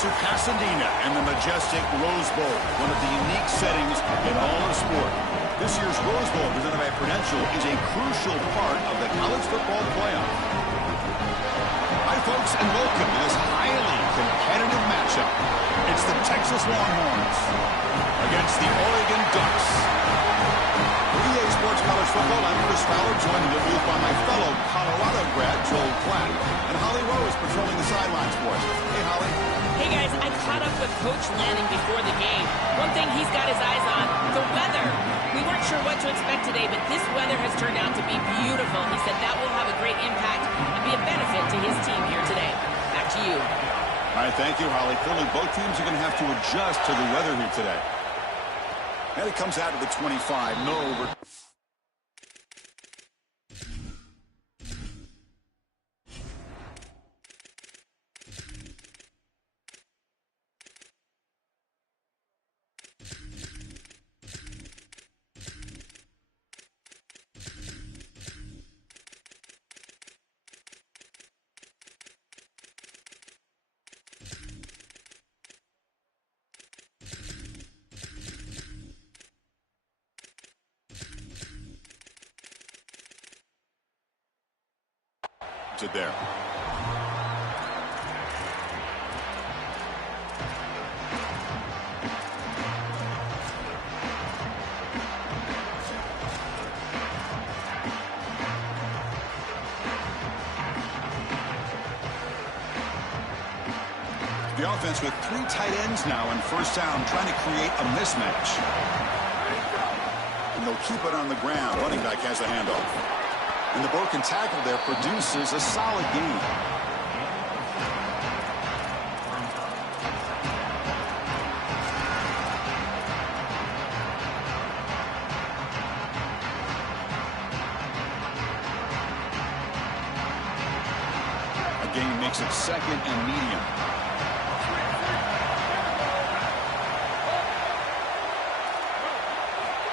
to Pasadena and the majestic Rose Bowl, one of the unique settings in all of sport. This year's Rose Bowl, presented by Prudential, is a crucial part of the college football playoff. Hi, folks, and welcome to this highly competitive matchup. It's the Texas Longhorns against the Oregon Ducks. For EA Sports College Football, I'm Chris Fowler, joined in the booth by my fellow Colorado grad, Joel Klatt, and Holly Rose patrolling the sidelines for us. Hey, Holly. Hey, guys, I caught up with Coach Lanning before the game. One thing he's got his eyes on, the weather. We weren't sure what to expect today, but this weather has turned out to be beautiful. He said that will have a great impact and be a benefit to his team here today. Back to you. All right, thank you, Holly. Clearly, both teams are going to have to adjust to the weather here today. And it comes out of the 25. No over. It there. The offense with 3 tight ends now in first down, trying to create a mismatch. And they'll keep it on the ground. Running back has the handoff. And the broken tackle there produces a solid gain. A gain makes it second and medium.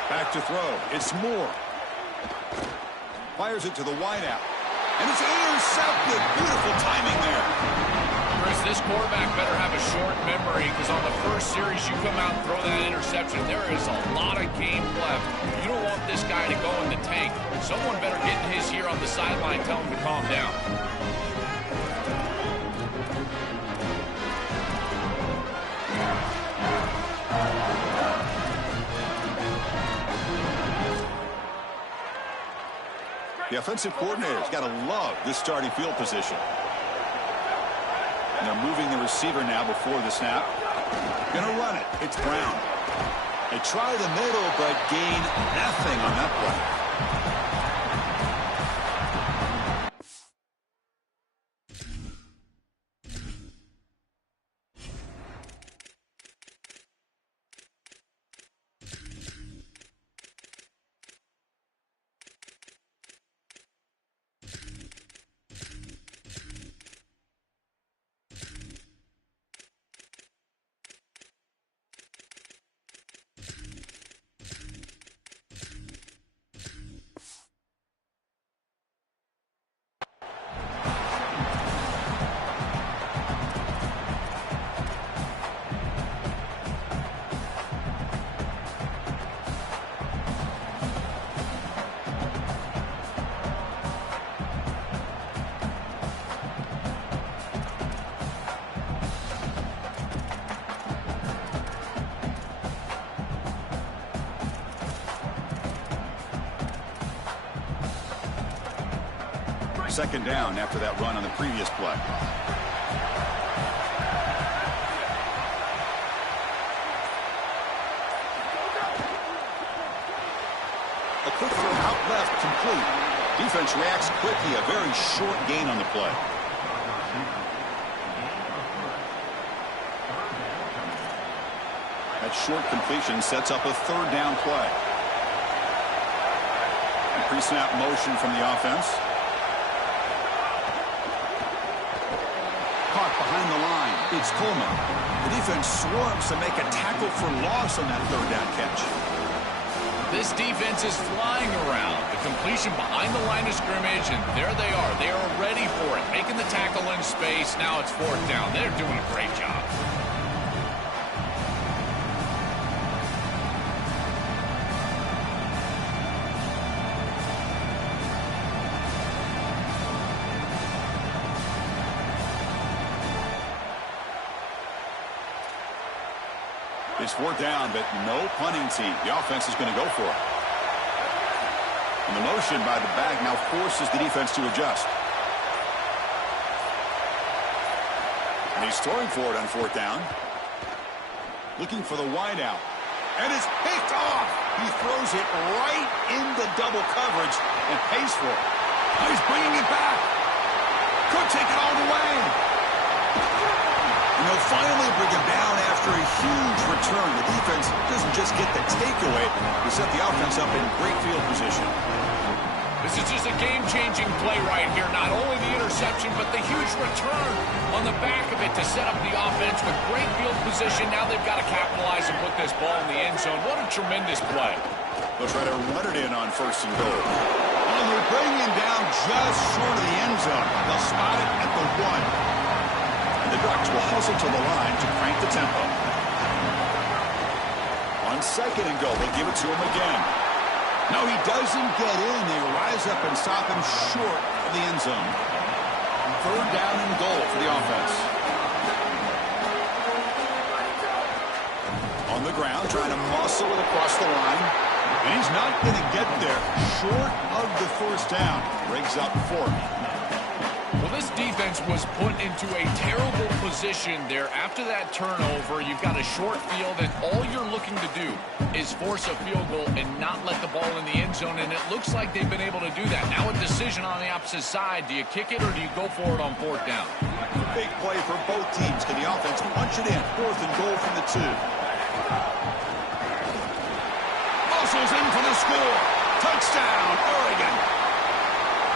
Back to throw. It's Moore. Fires it to the wideout. And it's intercepted. Beautiful timing there. Chris, this quarterback better have a short memory because on the first series you come out and throw that interception, there is a lot of game left. You don't want this guy to go in the tank. Someone better get in his ear on the sideline, tell him to calm down. The offensive coordinator's got to love this starting field position. And they're moving the receiver now before the snap. Gonna run it. It's Brown. They try the middle, but gain nothing on that play. Second down after that run on the previous play. A quick throw out left, complete. Defense reacts quickly, a very short gain on the play. That short completion sets up a third down play. Pre-snap motion from the offense. Caught behind the line. It's Coleman. The defense swarms to make a tackle for loss on that third down catch. This defense is flying around. The completion behind the line of scrimmage, and there they are. They are ready for it, making the tackle in space. Now it's 4th down. They're doing a great job. It's 4th down, but no punting team. The offense is going to go for it. And the motion by the back now forces the defense to adjust. And he's throwing for it on 4th down. Looking for the wideout. And it's picked off. He throws it right into double coverage and pays for it. Oh, he's bringing it back. Could take it all the way. And they'll finally bring him down after a huge return. The defense doesn't just get the takeaway. They set the offense up in great field position. This is just a game-changing play right here. Not only the interception, but the huge return on the back of it to set up the offense with great field position. Now they've got to capitalize and put this ball in the end zone. What a tremendous play. They'll try to run it in on 1st and goal. And they bring him down just short of the end zone. They'll spot it at the 1. The Ducks will hustle to the line to crank the tempo. On 2nd and goal, they give it to him again. No, he doesn't get in. They rise up and stop him short of the end zone. 3rd down and goal for the offense. On the ground, trying to muscle it across the line. And he's not going to get there. Short of the 1st down. Briggs up 4. Well, this defense was put into a terrible position there. After that turnover, you've got a short field, and all you're looking to do is force a field goal and not let the ball in the end zone, and it looks like they've been able to do that. Now a decision on the opposite side. Do you kick it or do you go for it on 4th down? Big play for both teams. Can the offense punch it in? 4th and goal from the 2. Muscles in for the score. Touchdown, Oregon.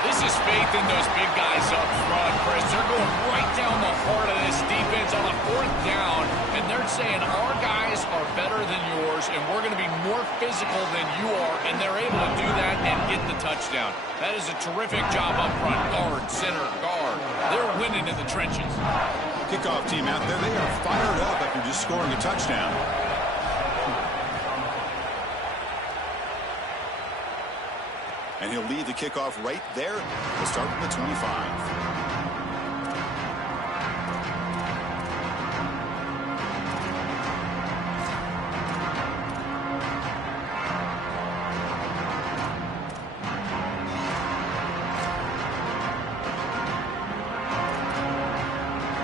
This is faith in those big guys up front, Chris. They're going right down the heart of this defense on a 4th down, and they're saying our guys are better than yours, and we're going to be more physical than you are, and they're able to do that and get the touchdown. That is a terrific job up front. Guard, center, guard. They're winning in the trenches. Kickoff team out there, they are fired up after just scoring a touchdown. And he'll lead the kickoff right there. We'll start from the 25.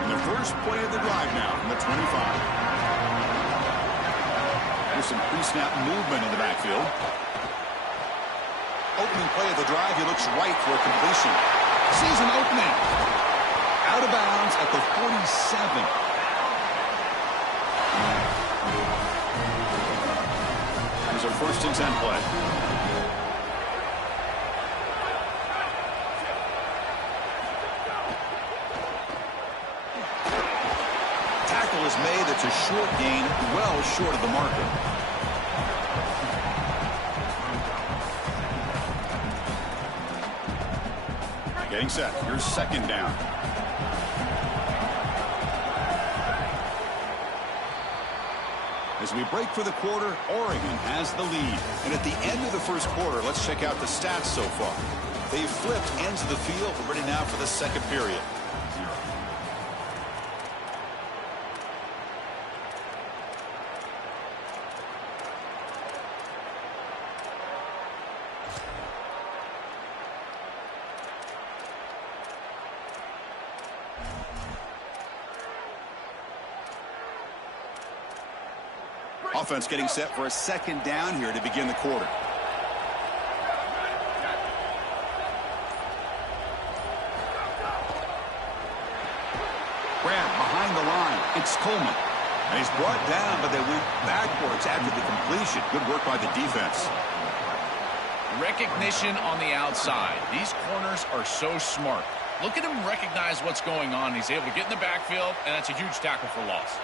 And the first play of the drive now from the 25. There's some pre-snap movement in the backfield. Opening play of the drive, he looks right for a completion. Sees an opening. Out of bounds at the 47. Here's our 1st and 10 play. Tackle is made. That's a short gain, well short of the marker. Getting set. Here's 2nd down. As we break for the quarter, Oregon has the lead. And at the end of the 1st quarter, let's check out the stats so far. They've flipped ends of the field. We're ready now for the 2nd period. Offense getting set for a 2nd down here to begin the quarter. Grab behind the line. It's Coleman. And he's brought down, but they went backwards after the completion. Good work by the defense. Recognition on the outside. These corners are so smart. Look at him recognize what's going on. He's able to get in the backfield, and that's a huge tackle for loss.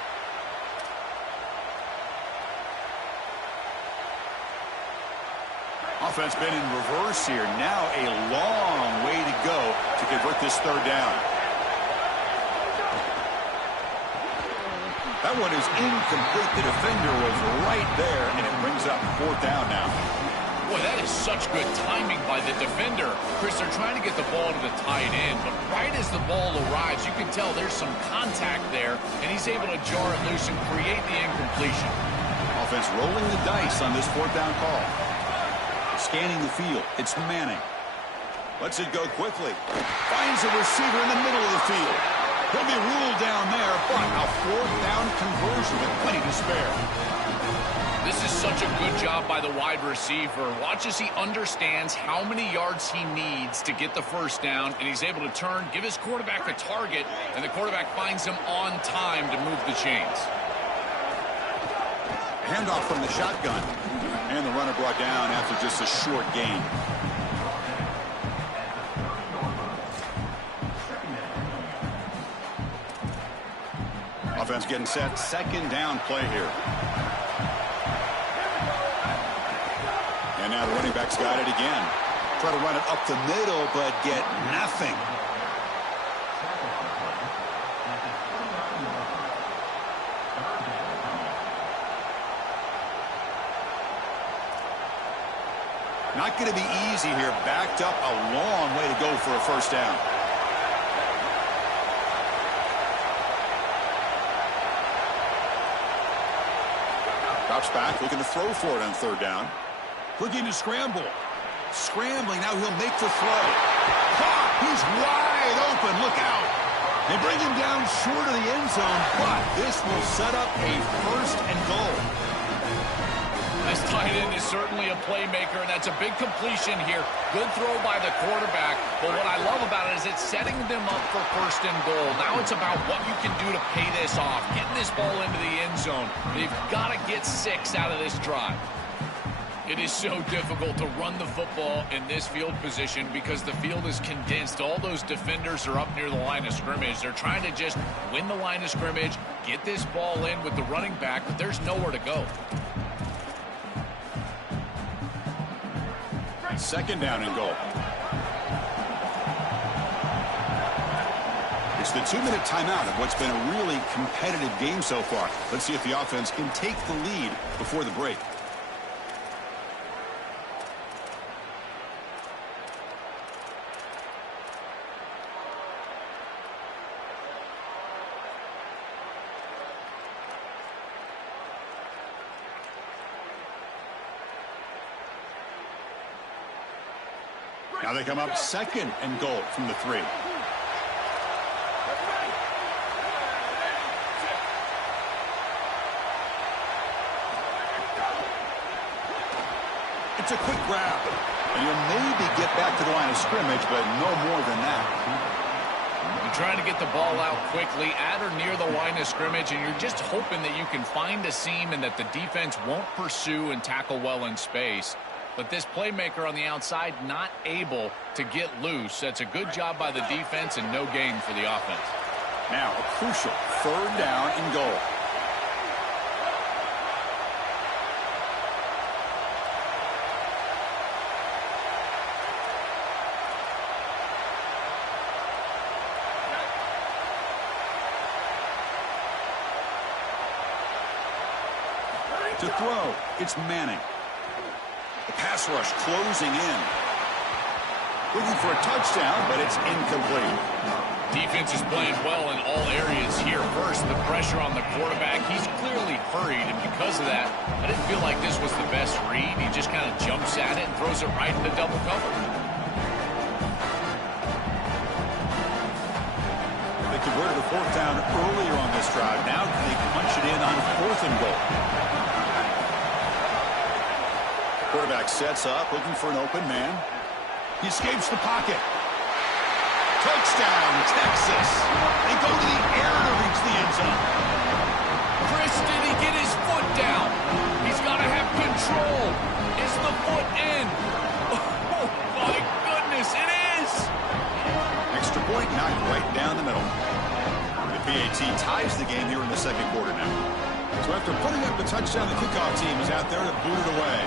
offense been in reverse here. Now a long way to go to convert this third down. That one is incomplete. The defender was right there, and it brings up fourth down now. Boy, that is such good timing by the defender. Chris, they're trying to get the ball to the tight end, but right as the ball arrives, you can tell there's some contact there, and he's able to jar it loose and create the incompletion. Offense rolling the dice on this fourth down call. Scanning the field. It's Manning. Lets it go quickly. Finds a receiver in the middle of the field. He'll be ruled down there, but a fourth down conversion with plenty to spare. This is such a good job by the wide receiver. Watch as he understands how many yards he needs to get the first down, and he's able to turn, give his quarterback a target, and the quarterback finds him on time to move the chains. Handoff from the shotgun. And the runner brought down after just a short gain. Offense getting set. Second down play here. And now the running back's got it again. Try to run it up the middle, but get nothing. Not going to be easy here. Backed up a long way to go for a first down. Drops back, looking to throw for it on third down. Looking to scramble. Scrambling, now he'll make the throw. Caught! He's wide open, look out! They bring him down short of the end zone, but this will set up a first and goal. This tight end is certainly a playmaker, and that's a big completion here. Good throw by the quarterback, but what I love about it is it's setting them up for first and goal. Now it's about what you can do to pay this off, getting this ball into the end zone. They've got to get 6 out of this drive. It is so difficult to run the football in this field position because the field is condensed. All those defenders are up near the line of scrimmage. They're trying to just win the line of scrimmage, get this ball in with the running back, but there's nowhere to go. Second down and goal. It's the 2-minute timeout of what's been a really competitive game so far. Let's see if the offense can take the lead before the break. Now they come up second and goal from the 3. It's a quick grab. And you'll maybe get back to the line of scrimmage, but no more than that. You're trying to get the ball out quickly at or near the line of scrimmage, and you're just hoping that you can find a seam and that the defense won't pursue and tackle well in space. But this playmaker on the outside not able to get loose. That's a good job by the defense and no gain for the offense. Now a crucial third down and goal. To throw, it's Manning. The pass rush closing in. Looking for a touchdown, but it's incomplete. Defense is playing well in all areas here. First, the pressure on the quarterback. He's clearly hurried, and because of that, I didn't feel like this was the best read. He just kind of jumps at it and throws it right into double cover. They converted a fourth down earlier on this drive. Now can they punch it in on fourth and goal? Quarterback sets up, looking for an open man. He escapes the pocket. Touchdown, Texas. They go to the air to reach the end zone. Chris, did he get his foot down? He's got to have control. Is the foot in? Oh, my goodness, it is. Extra point knocked right down the middle. The PAT ties the game here in the second quarter now. So after putting up the touchdown, the kickoff team is out there to boot it away.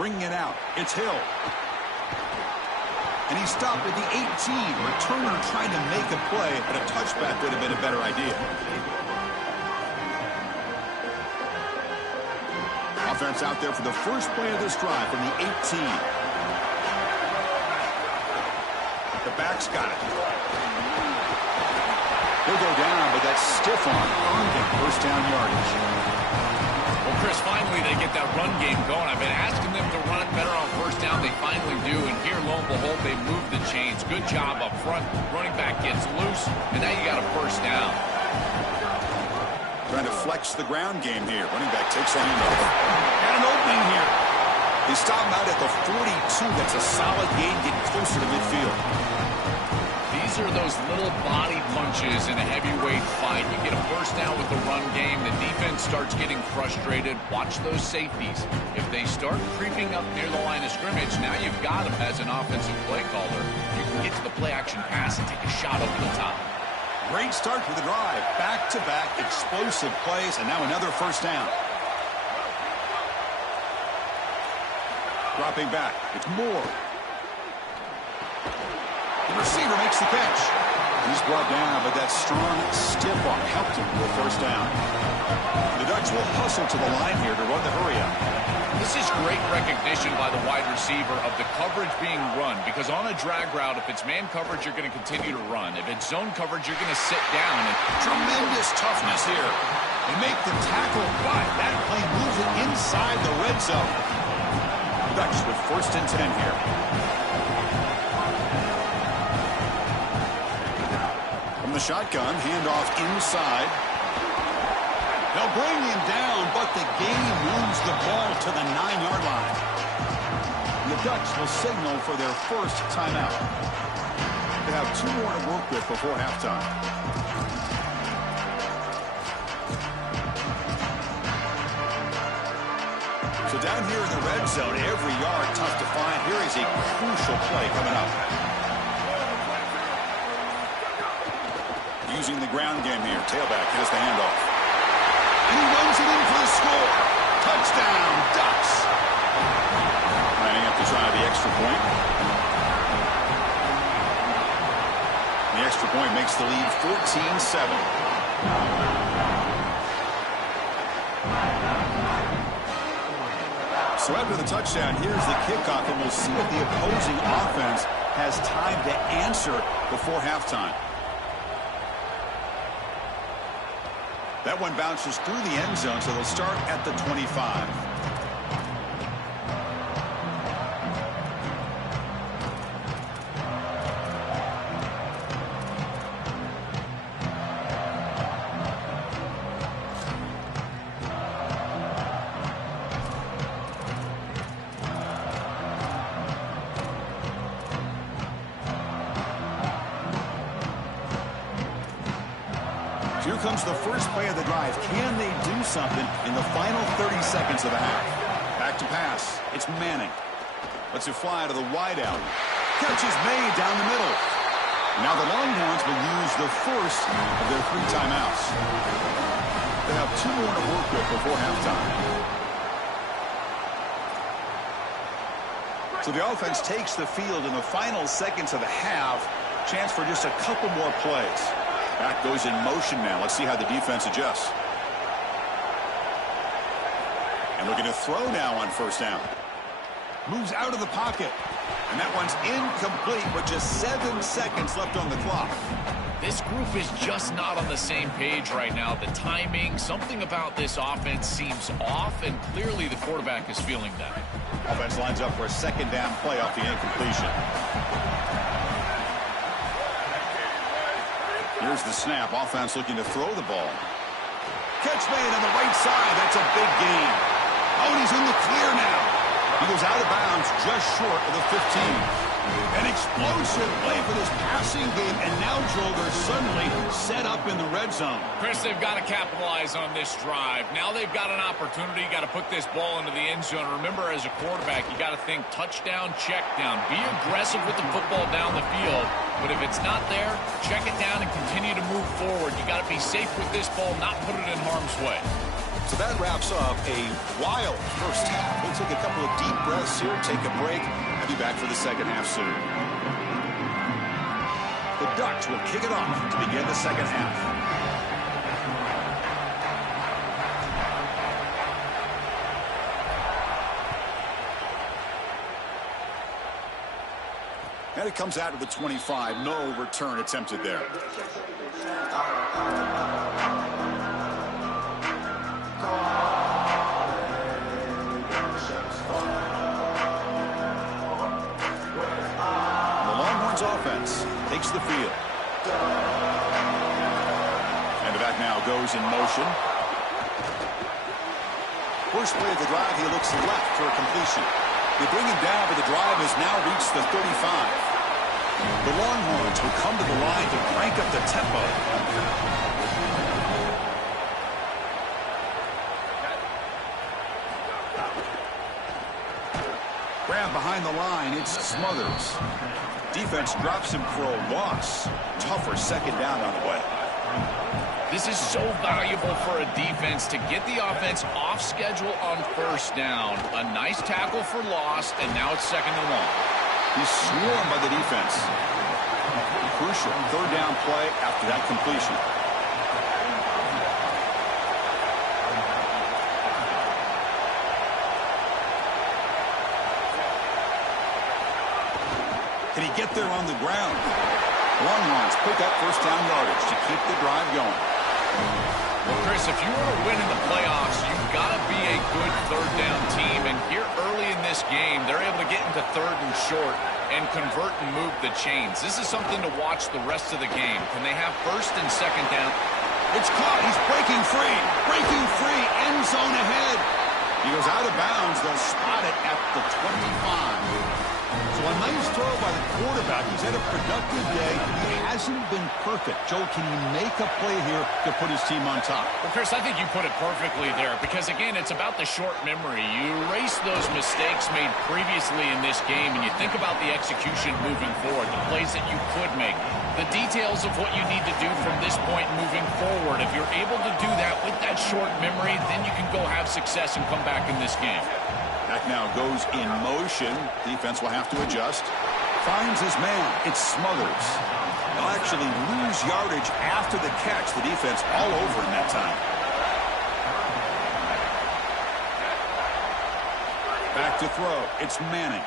Bringing it out. It's Hill. And he stopped at the 18. Returner trying to make a play, but a touchback would have been a better idea. Offense out there for the first play of this drive from the 18. The back's got it. He'll go down, but that's stiff on. Earned him first down yardage. Well, Chris, finally they get that run game going. I've been asking them to run it better on first down. They finally do, and here, lo and behold, they move the chains. Good job up front. Running back gets loose, and now you got a first down. Trying to flex the ground game here. Running back takes a handoff. And an opening here. They stop him out at the 42. That's a solid gain, getting closer to midfield. These are those little body punches in a heavyweight fight. You get a first down with the run game. The defense starts getting frustrated. Watch those safeties. If they start creeping up near the line of scrimmage, now you've got them as an offensive play caller. You can get to the play-action pass and take a shot over the top. Great start to the drive. Back-to-back explosive plays, and now another first down. Dropping back. It's Moore. The receiver makes the catch. He's brought down, but that strong, stiff arm helped him with first down. The Ducks will hustle to the line here to run the hurry-up. This is great recognition by the wide receiver of the coverage being run, because on a drag route, if it's man coverage, you're going to continue to run. If it's zone coverage, you're going to sit down. And tremendous toughness here. They make the tackle, but that play moves it inside the red zone. Ducks with first and 10 here. From the shotgun, handoff inside. They'll bring him down, but the game moves the ball to the 9-yard line. The Ducks will signal for their first timeout. They have 2 more to work with before halftime. So down here in the red zone, every yard tough to find. Here is a crucial play coming up. Using the ground game here. Tailback has the handoff. And he runs it in for the score. Touchdown, Ducks. Lining up to try the extra point. The extra point makes the lead 14-7. So after the touchdown, here's the kickoff, and we'll see if the opposing offense has time to answer before halftime. That one bounces through the end zone, so they'll start at the 25. Here comes the first play of the drive. Can they do something in the final 30 seconds of the half? Back to pass. It's Manning. Lets it fly to the wideout. Catch is made down the middle. Now the Longhorns will use the first of their 3 timeouts. They have 2 more to work with before halftime. So the offense takes the field in the final seconds of the half. Chance for just a couple more plays. Back goes in motion now. Let's see how the defense adjusts. And looking to throw now on first down. Moves out of the pocket. And that one's incomplete with just 7 seconds left on the clock. This group is just not on the same page right now. The timing, something about this offense seems off, and clearly the quarterback is feeling that. Offense lines up for a second down play off the incompletion. Here's the snap. Offense looking to throw the ball. Catch made on the right side. That's a big gain. Oh, and he's in the clear now. He goes out of bounds just short of the 15. An explosive play for this passing game, and now, Joel, they're suddenly set up in the red zone. Chris, they've got to capitalize on this drive. Now they've got an opportunity. You got to put this ball into the end zone. Remember, as a quarterback, you got to think touchdown, check down. Be aggressive with the football down the field. But if it's not there, check it down and continue to move forward. You got to be safe with this ball, not put it in harm's way. So that wraps up a wild first half. We'll take a couple of deep breaths here, take a break, and be back for the second half soon. The Ducks will kick it off to begin the second half. And it comes out of the 25. No return attempted there. Offense takes the field. And the back now goes in motion. First play of the drive, he looks left for a completion. They bring him down, but the drive has now reached the 35. The Longhorns will come to the line to crank up the tempo. Grab behind the line, it's Smothers. Defense drops him for a loss. Tougher second down on the way. This is so valuable for a defense to get the offense off schedule on first down. A nice tackle for loss, and now it's second and long. He's swarmed by the defense. Crucial third down play after that completion. Can he get there on the ground? Longhorns pick up first down yardage to keep the drive going. Well, Chris, if you want to win in the playoffs, you've got to be a good third down team. And here early in this game, they're able to get into third and short and convert and move the chains. This is something to watch the rest of the game. Can they have first and second down? It's caught. He's breaking free. Breaking free. End zone ahead. He goes out of bounds. They'll spot it at the 25. So a nice throw by the quarterback. He's had a productive day. He hasn't been perfect. Joe, can he make a play here to put his team on top? Well, Chris, I think you put it perfectly there because, again, it's about the short memory. You erase those mistakes made previously in this game, and you think about the execution moving forward, the plays that you could make, the details of what you need to do from this point moving forward. If you're able to do that with that short memory, then you can go have success and come back in this game. Back now goes in motion. Defense will have to adjust. Finds his man. It's Smothers. They'll actually lose yardage after the catch. The defense all over in that time. Back to throw. It's Manning.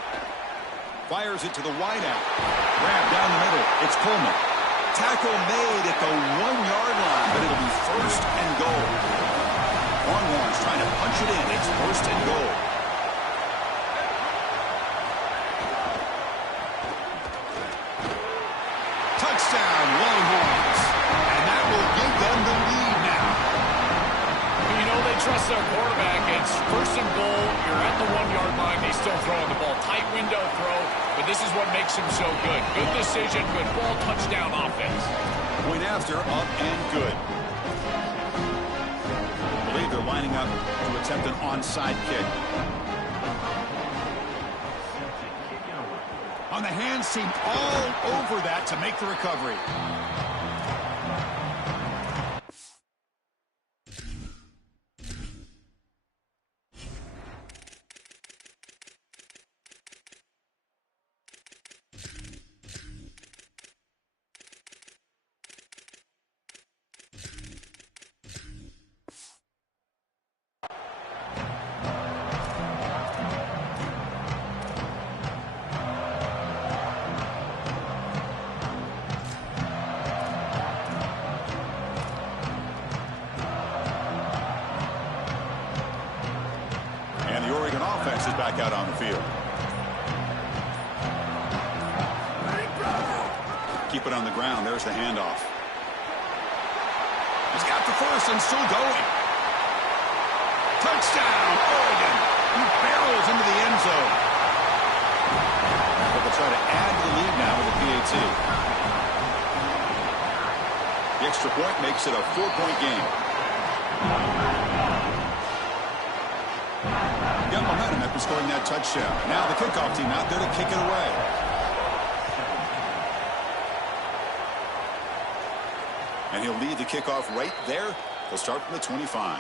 Fires it to the wideout. Grab down the middle. It's Coleman. Tackle made at the 1-yard line, but it'll be first and goal. Longhorns trying to punch it in. It's first and goal. Touchdown, Longhorns. And that will give them the lead now. You know they trust their quarterback. It's first and goal. You're at the 1-yard line. They still throwing the ball. Tight window throw, but this is what makes him so good. Good decision, good ball, touchdown offense. Point after, up and good. I believe they're lining up to attempt an onside kick. On the hands team, all over that to make the recovery. Offense is back out on the field. Keep it on the ground. There's the handoff. He's got the first and still going. Touchdown, Oregon. He barrels into the end zone. But they'll try to add to the lead now with the PAT. The extra point makes it a 4-point game. Got momentum after scoring that touchdown. Now the kickoff team out there to kick it away. And he'll lead the kickoff right there. They'll start from the 25.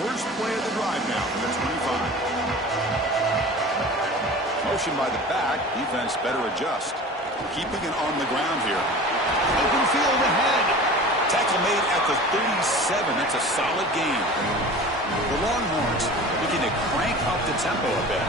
first play of the drive now from the 25. Motion by the back. Defense better adjust. Keeping it on the ground here. Open field ahead. Tackle made at the 37. That's a solid gain. The Longhorns looking to crank up the tempo a bit.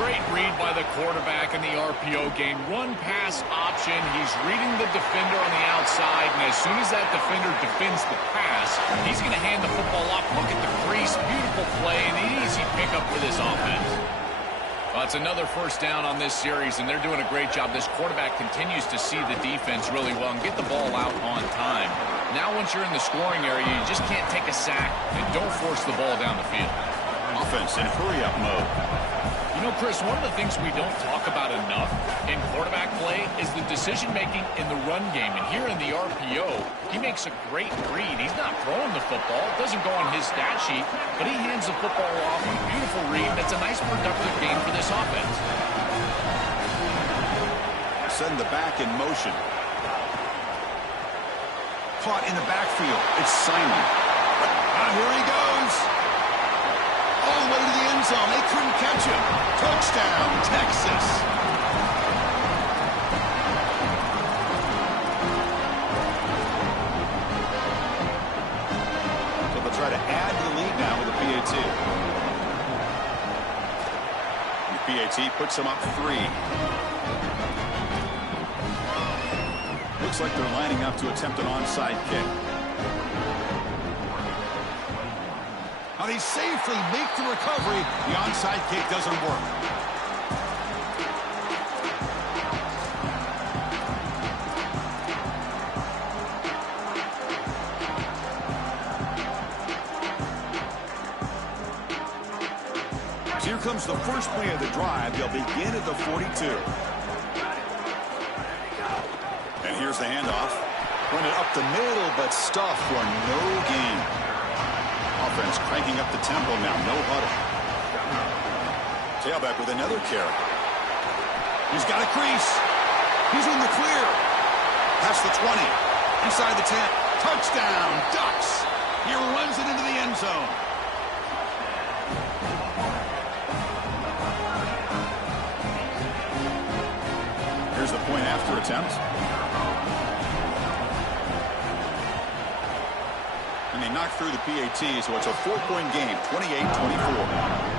Great read by the quarterback in the RPO game. Run pass option. He's reading the defender on the outside, and as soon as that defender defends the pass, he's going to hand the football off. Look at the crease. Beautiful play and an easy pickup for this offense. Well, it's another first down on this series, and they're doing a great job. This quarterback continues to see the defense really well and get the ball out on time. Now once you're in the scoring area, you just can't take a sack and don't force the ball down the field. Offense in hurry-up mode. You know, Chris, one of the things we don't talk about enough in quarterback play is the decision-making in the run game. And here in the RPO, he makes a great read. He's not throwing the football. It doesn't go on his stat sheet, but he hands the football off on a beautiful read. That's a nice productive game for this offense. Send the back in motion. Caught in the backfield. It's Simon. Here he goes. All the way to the end zone. They couldn't catch him. Touchdown, Texas. So they'll try to add to the lead now with the PAT. The PAT puts them up 3. Looks like they're lining up to attempt an onside kick. Now they safely make the recovery. The onside kick doesn't work. So here comes the first play of the drive. They'll begin at the 42. And here's the handoff. Run it up the middle, but stuffed for no gain. Offense cranking up the tempo now. No huddle. Tailback with another carry. He's got a crease. He's in the clear. Past the 20. Inside the 10. Touchdown, Ducks. He runs it into the end zone. Here's the point after attempt. And they knock through the PAT, so it's a 4-point game, 28-24.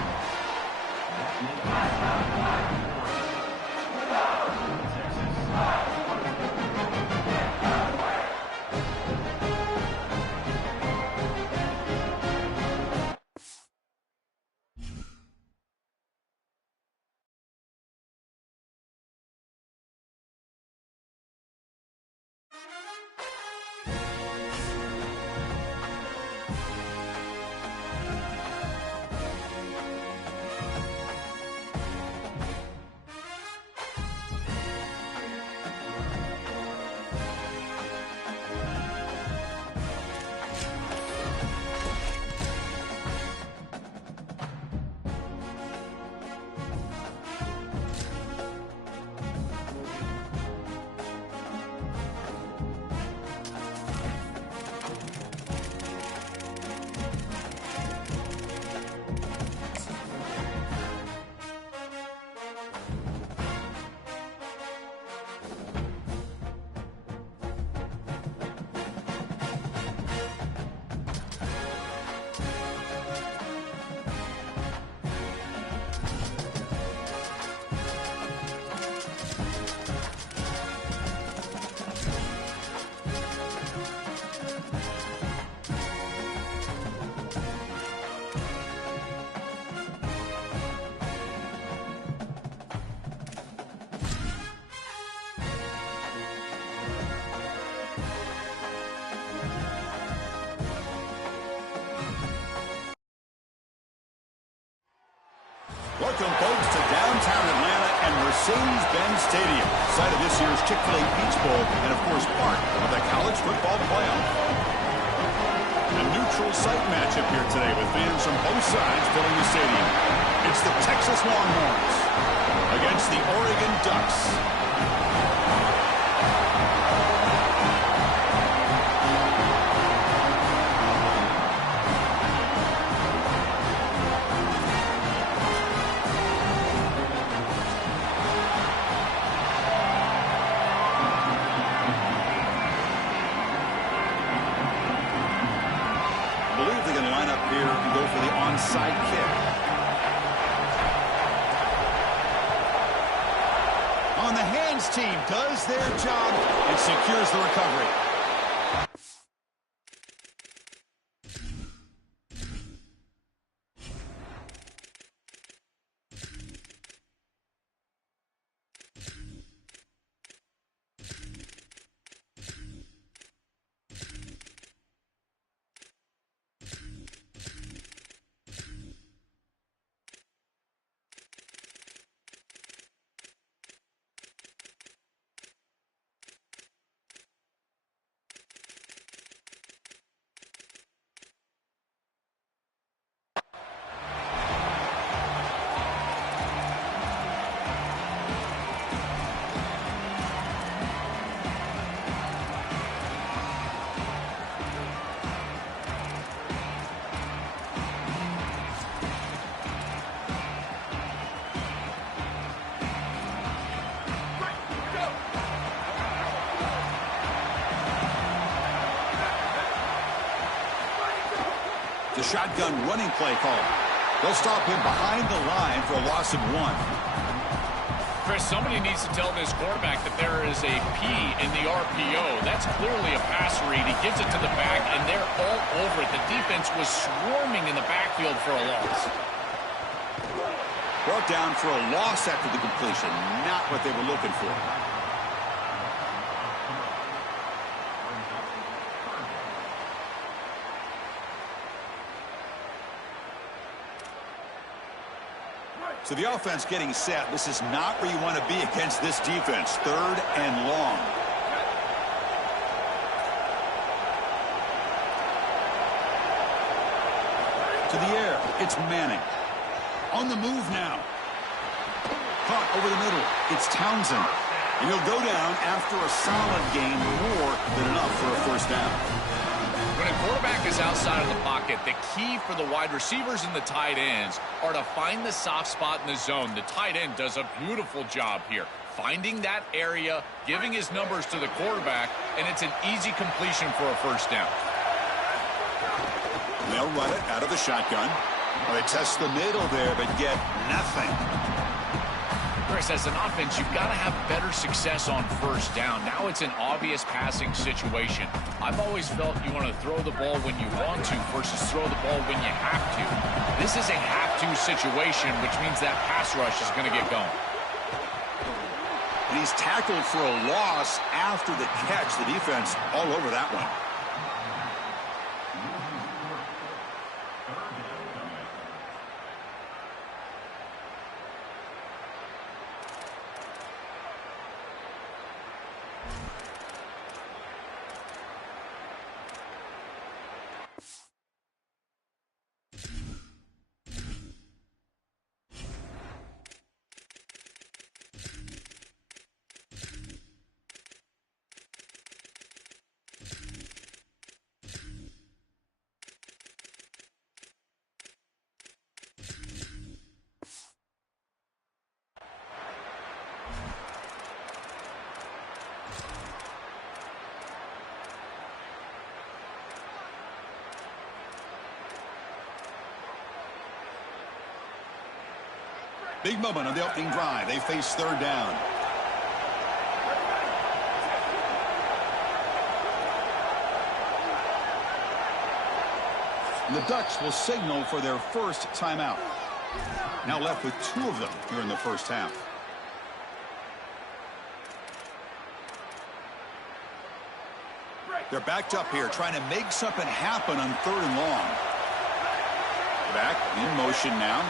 Welcome, folks, to downtown Atlanta and Mercedes-Benz Stadium, site of this year's Chick-fil-A Peach Bowl and, of course, part of the college football playoff. A neutral site matchup here today with fans from both sides filling the stadium. It's the Texas Longhorns against the Oregon Ducks. onside kick. On the hands team does their job and secures the recovery. The shotgun running play call. They'll stop him behind the line for a loss of 1. Chris, somebody needs to tell this quarterback that there is a P in the RPO. That's clearly a pass read. He gives it to the back, and they're all over it. The defense was swarming in the backfield for a loss. Brought down for a loss after the completion. Not what they were looking for. So the offense getting set. This is not where you want to be against this defense. 3rd and long. To the air. It's Manning. On the move now. Caught over the middle. It's Townsend. And he'll go down after a solid gain, more than enough for a first down. When a quarterback is outside of the pocket, the key for the wide receivers and the tight ends are to find the soft spot in the zone. The tight end does a beautiful job here, finding that area, giving his numbers to the quarterback, and it's an easy completion for a first down. They'll run it out of the shotgun. Well, they test the middle there, but get nothing. Chris, as an offense, you've got to have better success on first down. Now it's an obvious passing situation. I've always felt you want to throw the ball when you want to versus throw the ball when you have to. This is a have-to situation, which means that pass rush is going to get going. And he's tackled for a loss after the catch. The defense all over that one. Big moment on the opening drive. They face 3rd down. And the Ducks will signal for their first timeout. Now left with 2 of them here in the first half. They're backed up here, trying to make something happen on 3rd and long. Back in motion now.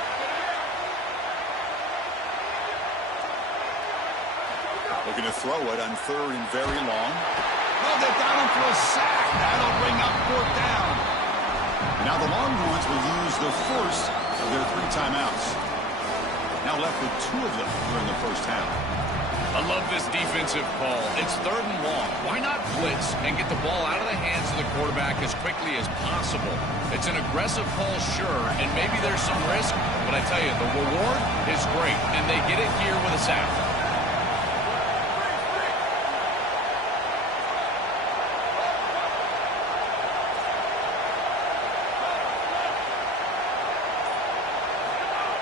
Looking to throw it on 3rd and very long. Oh, they've got him for a sack. That'll bring up 4th down. Now the Longhorns will use the first of their 3 timeouts. Now left with 2 of them during the first half. I love this defensive call. It's 3rd and long. Why not blitz and get the ball out of the hands of the quarterback as quickly as possible? It's an aggressive call, sure, and maybe there's some risk, but I tell you, the reward is great, and they get it here with a sack.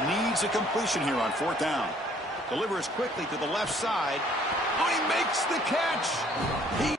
needs a completion here on 4th down. Delivers quickly to the left side. Oh, he makes the catch.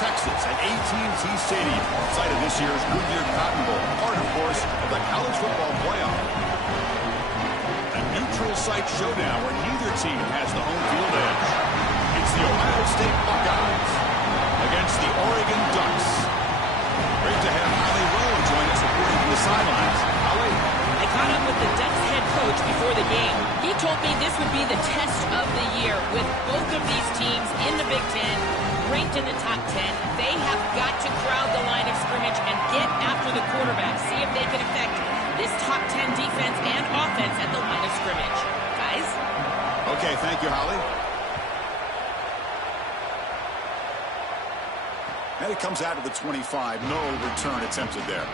Texas at AT&T Stadium, site of this year's Goodyear Cotton Bowl, part, of course, of the college football playoff. A neutral site showdown where neither team has the home field edge. It's the Ohio State Buckeyes against the Oregon Ducks. Great to have Holly Rowe join us reporting from the sidelines. Holly? I caught up with the Ducks head coach before the game. He told me this would be the test of the year with both of these teams in the Big Ten, ranked in the top 10. They have got to crowd the line of scrimmage and get after the quarterback, see if they can affect this top 10 defense and offense at the line of scrimmage. Guys? Okay, thank you, Holly. And it comes out to the 25. No return attempted there.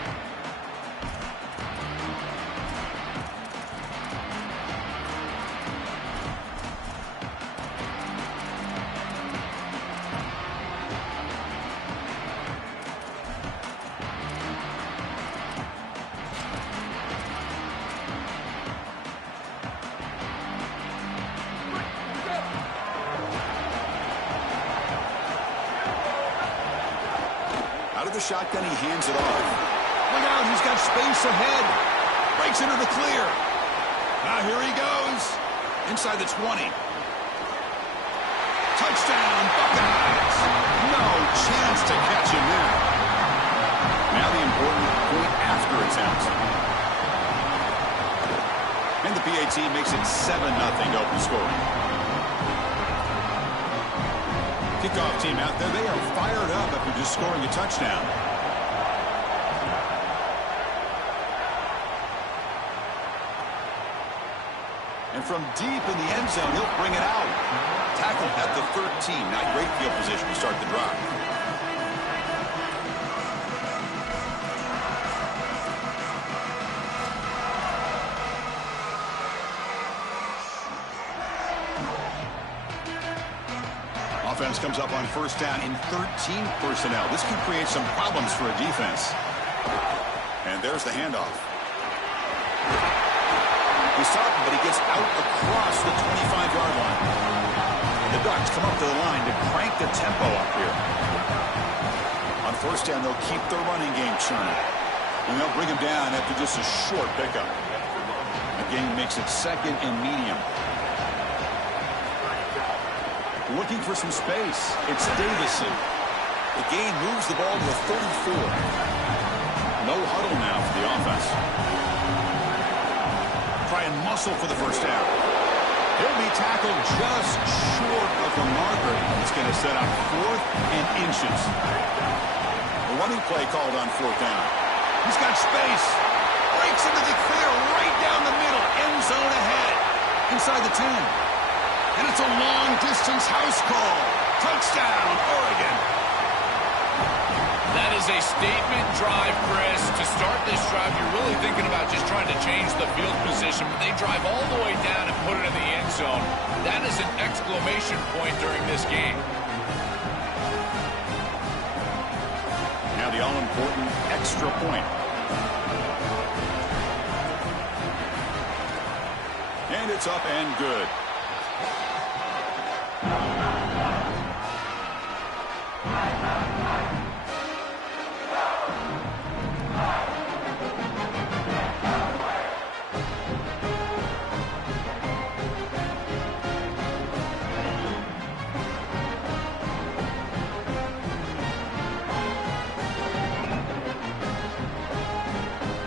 Out of the shotgun, he hands it off. Look out, he's got space ahead. Breaks into the clear. Now here he goes. Inside the 20. Touchdown, Buckeyes. No chance to catch him there. Now the important point after attempt. And the PAT makes it 7-0 open scoring. Kickoff team out there, they are fired up after just scoring a touchdown. And from deep in the end zone, he'll bring it out. Tackled at the 13. Not great field position to start the drive. Offense comes up on first down in 13 personnel. This can create some problems for a defense. And there's the handoff. He's stopped, but he gets out across the 25-yard line. The Ducks come up to the line to crank the tempo up here. On first down, they'll keep their running game churning. And they'll bring him down after just a short pickup. The game makes it second and medium. Looking for some space. It's Davison. The game moves the ball to the 34. No huddle now for the offense. Try and muscle for the first down. He'll be tackled just short of the marker. It's going to set up 4th and inches. The running play called on 4th down. He's got space. Breaks into the clear right down the middle. End zone ahead. Inside the 10. And it's a long-distance house call. Touchdown, Oregon. That is a statement drive, Chris. To start this drive, you're really thinking about just trying to change the field position, but they drive all the way down and put it in the end zone. That is an exclamation point during this game. Now the all-important extra point. And it's up and good.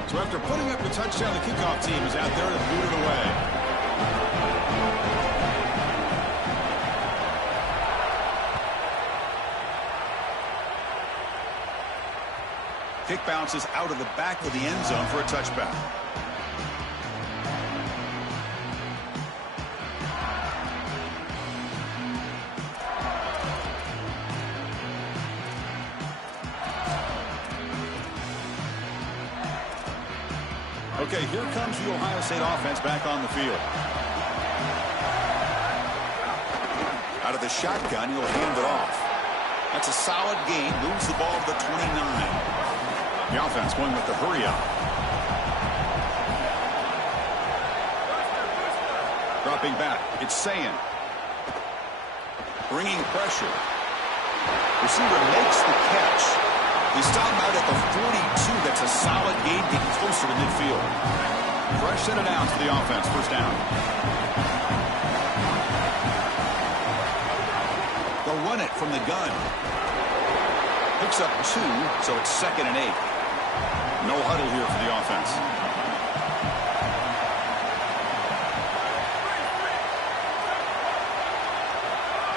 So after putting up the touchdown, the kickoff team is out there to boot it away. Kick bounces out of the back of the end zone for a touchback. Okay, here comes the Ohio State offense back on the field. Out of the shotgun, he'll hand it off. That's a solid gain. Moves the ball to the 29. The offense going with the hurry up. Dropping back. It's Sayin. Bringing pressure. Receiver makes the catch. He stopped out at the 42. That's a solid gain, getting closer to midfield. Fresh set of downs for the offense. First down. They'll run it from the gun. Picks up 2, so it's 2nd and 8. No huddle here for the offense.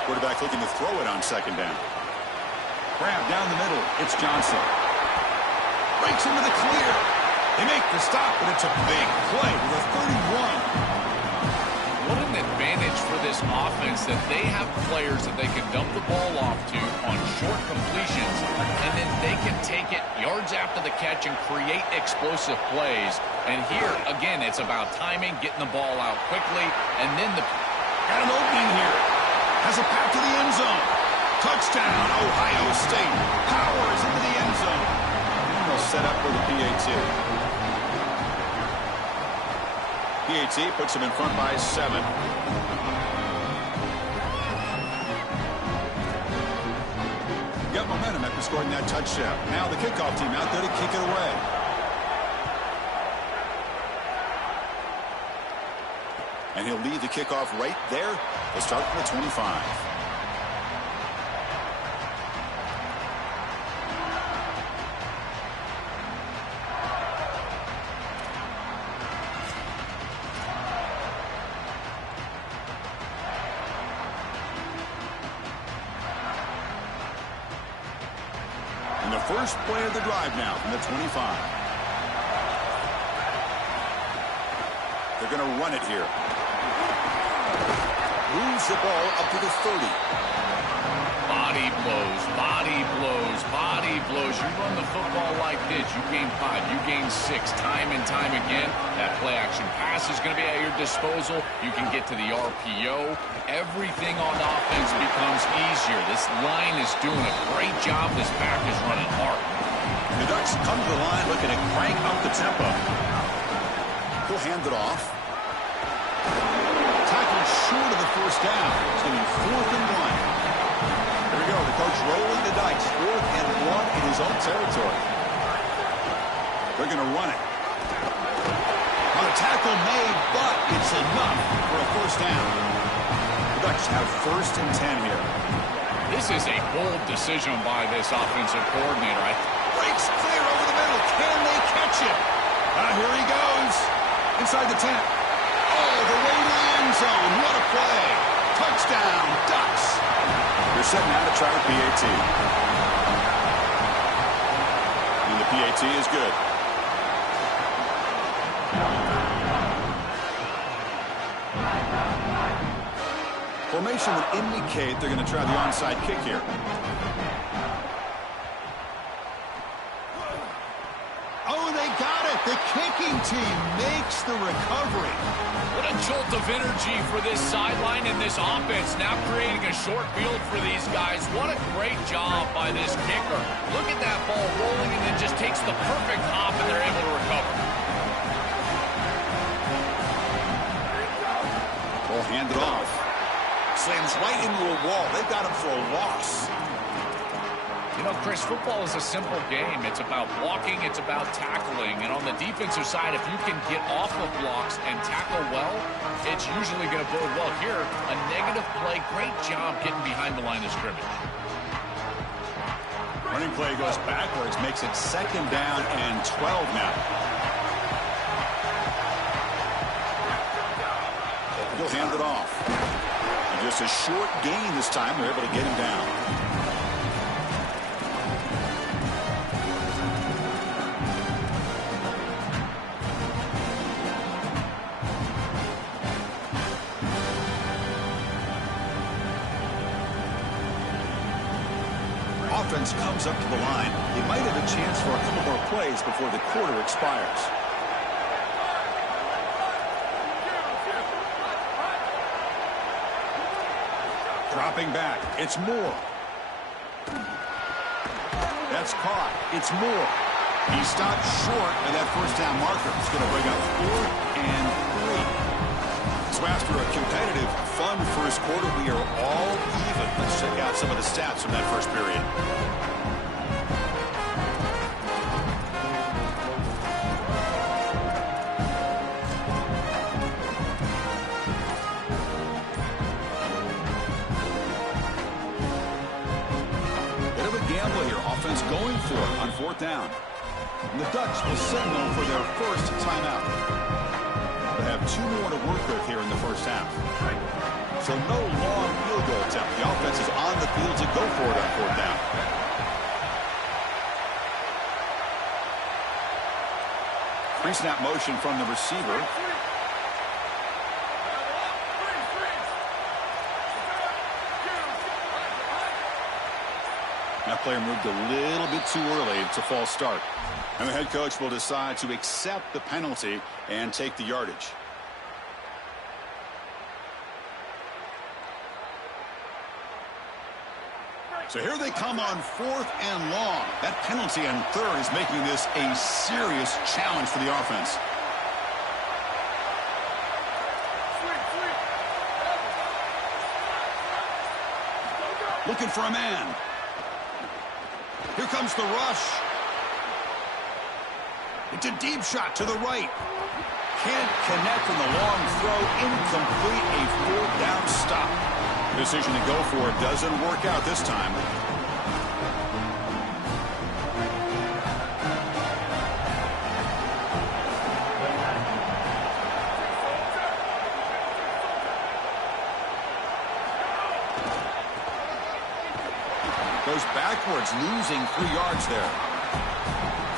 Quarterback looking to throw it on 2nd down. Grab down the middle. It's Johnson. Breaks into the clear. They make the stop, but it's a big play with a 31. What an advantage for this offense that they have players that they can dump the ball off to on short completions, and then they can take it yards after the catch and create explosive plays. And here, again, it's about timing, getting the ball out quickly, and then got an opening here. Has a path to the end zone. Touchdown, Ohio State. Powers into the end zone. And they'll set up for the PAT. PAT puts them in front by 7. Got momentum after scoring that touchdown. Now the kickoff team out there to kick it away. And he'll lead the kickoff right there. They'll start from the 25. First play of the drive now from the 25. They're going to run it here. Moves the ball up to the 30. body blows, body blows, body blows. You run the football like this, you gain 5, you gain 6, time and time again. That play action pass is going to be at your disposal. You can get to the RPO. Everything on offense becomes easier. This line is doing a great job. This back is running hard. The Ducks come to the line looking to crank up the tempo. He'll hand it off. Tackled short of the first down. It's going to be 4th and 1. Here we go. The coach rolling the dice. 4th and 1 in his own territory. They're going to run it. On a tackle made, but it's enough for a first down. The Ducks have 1st and 10 here. This is a bold decision by this offensive coordinator. Breaks clear over the middle. Can they catch it? Here he goes. Inside the 10. All the way to the end zone. What a play. Touchdown, Ducks. They're set now to try the PAT. And the PAT is good. Formation would indicate they're going to try the onside kick here. Oh, they got it. The kicking team makes the recovery. What a jolt of energy for this sideline and this offense, now creating a short field for these guys. What a great job by this kicker. Look at that ball rolling and then just takes the perfect hop and they're able to recover. Ball handed off. Slams right into a wall. They've got him for a loss. You know, Chris, football is a simple game. It's about blocking, it's about tackling. And on the defensive side, if you can get off of blocks and tackle well, it's usually going to bode well. Here, a negative play. Great job getting behind the line of scrimmage. Running play goes backwards, makes it 2nd down and 12 now. He'll hand it off. And just a short gain this time. They're able to get him down. Offense comes up to the line. He might have a chance for a couple more plays before the quarter expires. Dropping back. It's Moore. That's caught. It's Moore. He stopped short of that first down marker. It's going to bring up 4th and 3. So after a competitive, fun first quarter, we are all even. Let's check out some of the stats from that first period. Bit of a gamble here. Offense going for it on 4th down. And the Ducks will signal for their first timeout. They have 2 more to work with here in the first half. So no long field goal attempt. The offense is on the field to go for it on 4th down. Pre-snap motion from the receiver. That player moved a little bit too early. It's a false start. And the head coach will decide to accept the penalty and take the yardage. So here they come on 4th and long. That penalty on 3rd is making this a serious challenge for the offense. Looking for a man. Here comes the rush. It's a deep shot to the right. Can't connect on the long throw. Incomplete. A 4th down stop. Decision to go for it doesn't work out this time. Goes backwards, losing 3 yards there.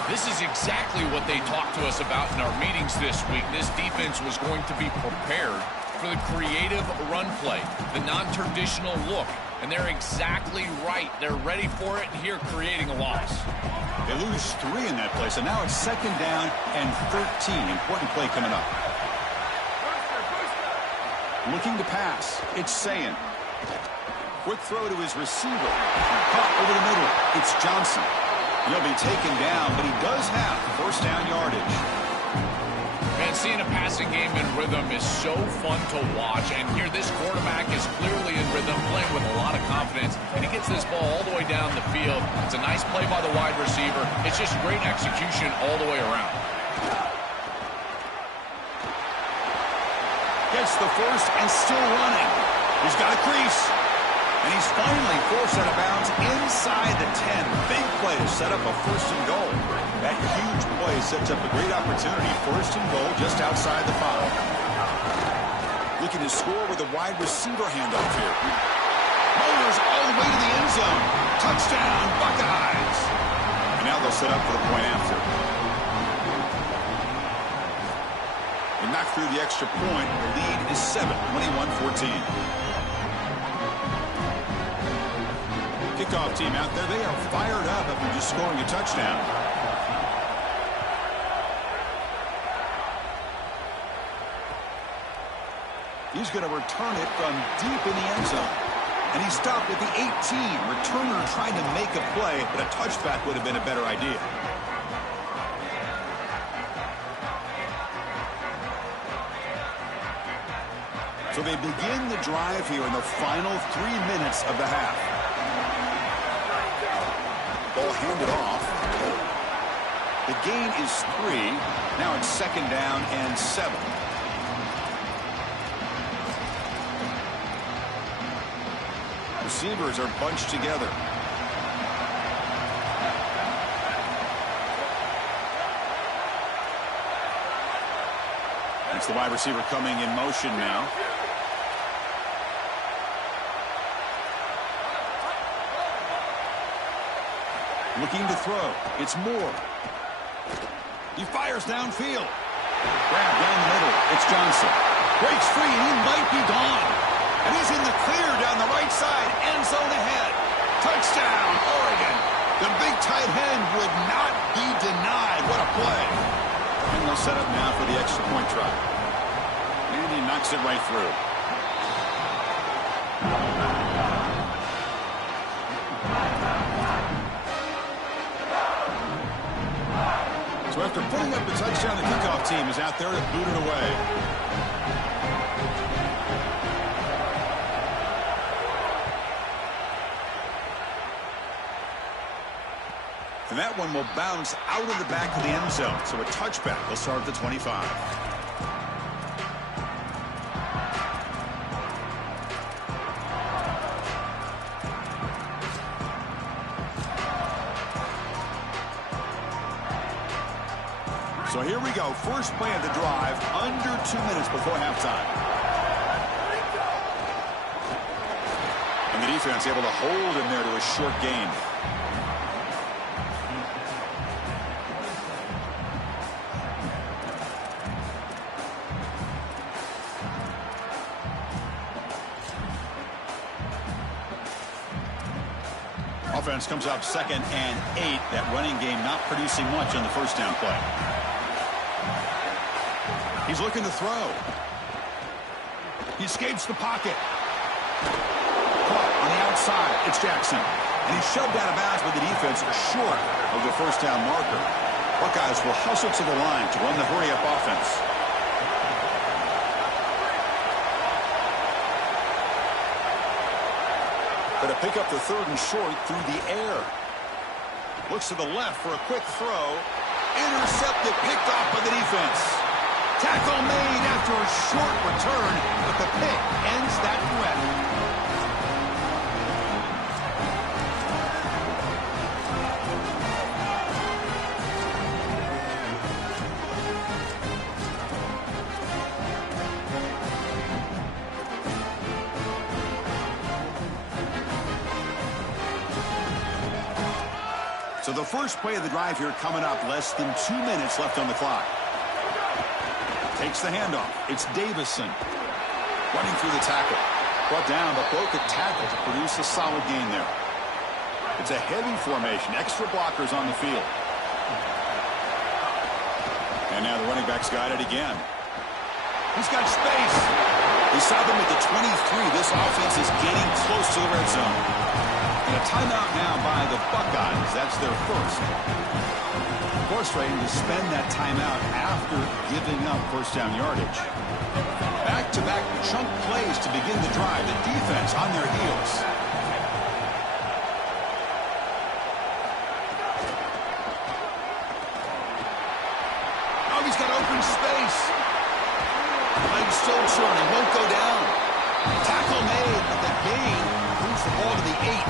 This is exactly what they talked to us about in our meetings this week. This defense was going to be prepared for the creative run play, the non-traditional look, and they're exactly right. They're ready for it, and here creating a loss. They lose 3 in that play, so now it's 2nd down and 13. Important play coming up. Looking to pass. It's Sayin. Quick throw to his receiver. Caught over the middle. It's Johnson. He'll be taken down, but he does have 1st down yardage. Man, seeing a passing game in rhythm is so fun to watch. And here this quarterback is clearly in rhythm, playing with a lot of confidence. And he gets this ball all the way down the field. It's a nice play by the wide receiver. It's just great execution all the way around. Gets the first and still running. He's got a crease. And he's finally forced out of bounds inside the 10. Big play to set up a 1st and goal. That huge play sets up a great opportunity. 1st and goal just outside the 5. Looking to score with a wide receiver handoff here. Motors all the way to the end zone. Touchdown, Buckeyes. And now they'll set up for the point after. They knock through the extra point. The lead is 7, 21-14. Kickoff team out there, they are fired up after just scoring a touchdown. He's going to return it from deep in the end zone. And he stopped at the 18. Returner trying to make a play, but a touchback would have been a better idea. So they begin the drive here in the final 3 minutes of the half. Ball handed off. The gain is 3. Now it's 2nd down and 7. Receivers are bunched together. It's the wide receiver coming in motion now. Looking to throw. It's Moore. He fires downfield. Grab down the middle. It's Johnson. Breaks free, and he might be gone. And he's in the clear down the right side. End zone ahead. Touchdown, Oregon. The big tight end would not be denied. What a play. And they'll set up now for the extra point try. And he knocks it right through. So after putting up the touchdown, the kickoff team is out there to boot it away. And that one will bounce out of the back of the end zone. So a touchback will start at the 25. So here we go. First play of the drive, under 2 minutes before halftime. And the defense able to hold him there to a short gain. Offense comes up 2nd and 8. That running game not producing much on the first down play. He's looking to throw. He escapes the pocket. Caught on the outside. It's Jackson. And he's shoved out of bounds by the defense short of the first down marker. Buckeyes will hustle to the line to run the hurry-up offense. But to pick up the 3rd and short through the air. Looks to the left for a quick throw. Intercepted, picked off by the defense. Tackle made after a short return, but the pick ends that threat. So the first play of the drive here coming up, less than 2 minutes left on the clock. Takes the handoff. It's Davison. Running through the tackle. Brought down, but broke a tackle to produce a solid gain there. It's a heavy formation. Extra blockers on the field. And now the running back's got it again. He's got space. He saw them at the 23. This offense is getting close to the red zone. And a timeout now by the Buckeyes. That's their first. Frustrating to spend that timeout after giving up first down yardage. Back-to-back chunk plays to begin the drive. The defense on their heels. Oh, he's got open space. Legs still turning, won't go down. Tackle made, but the gain moves the ball to the 8.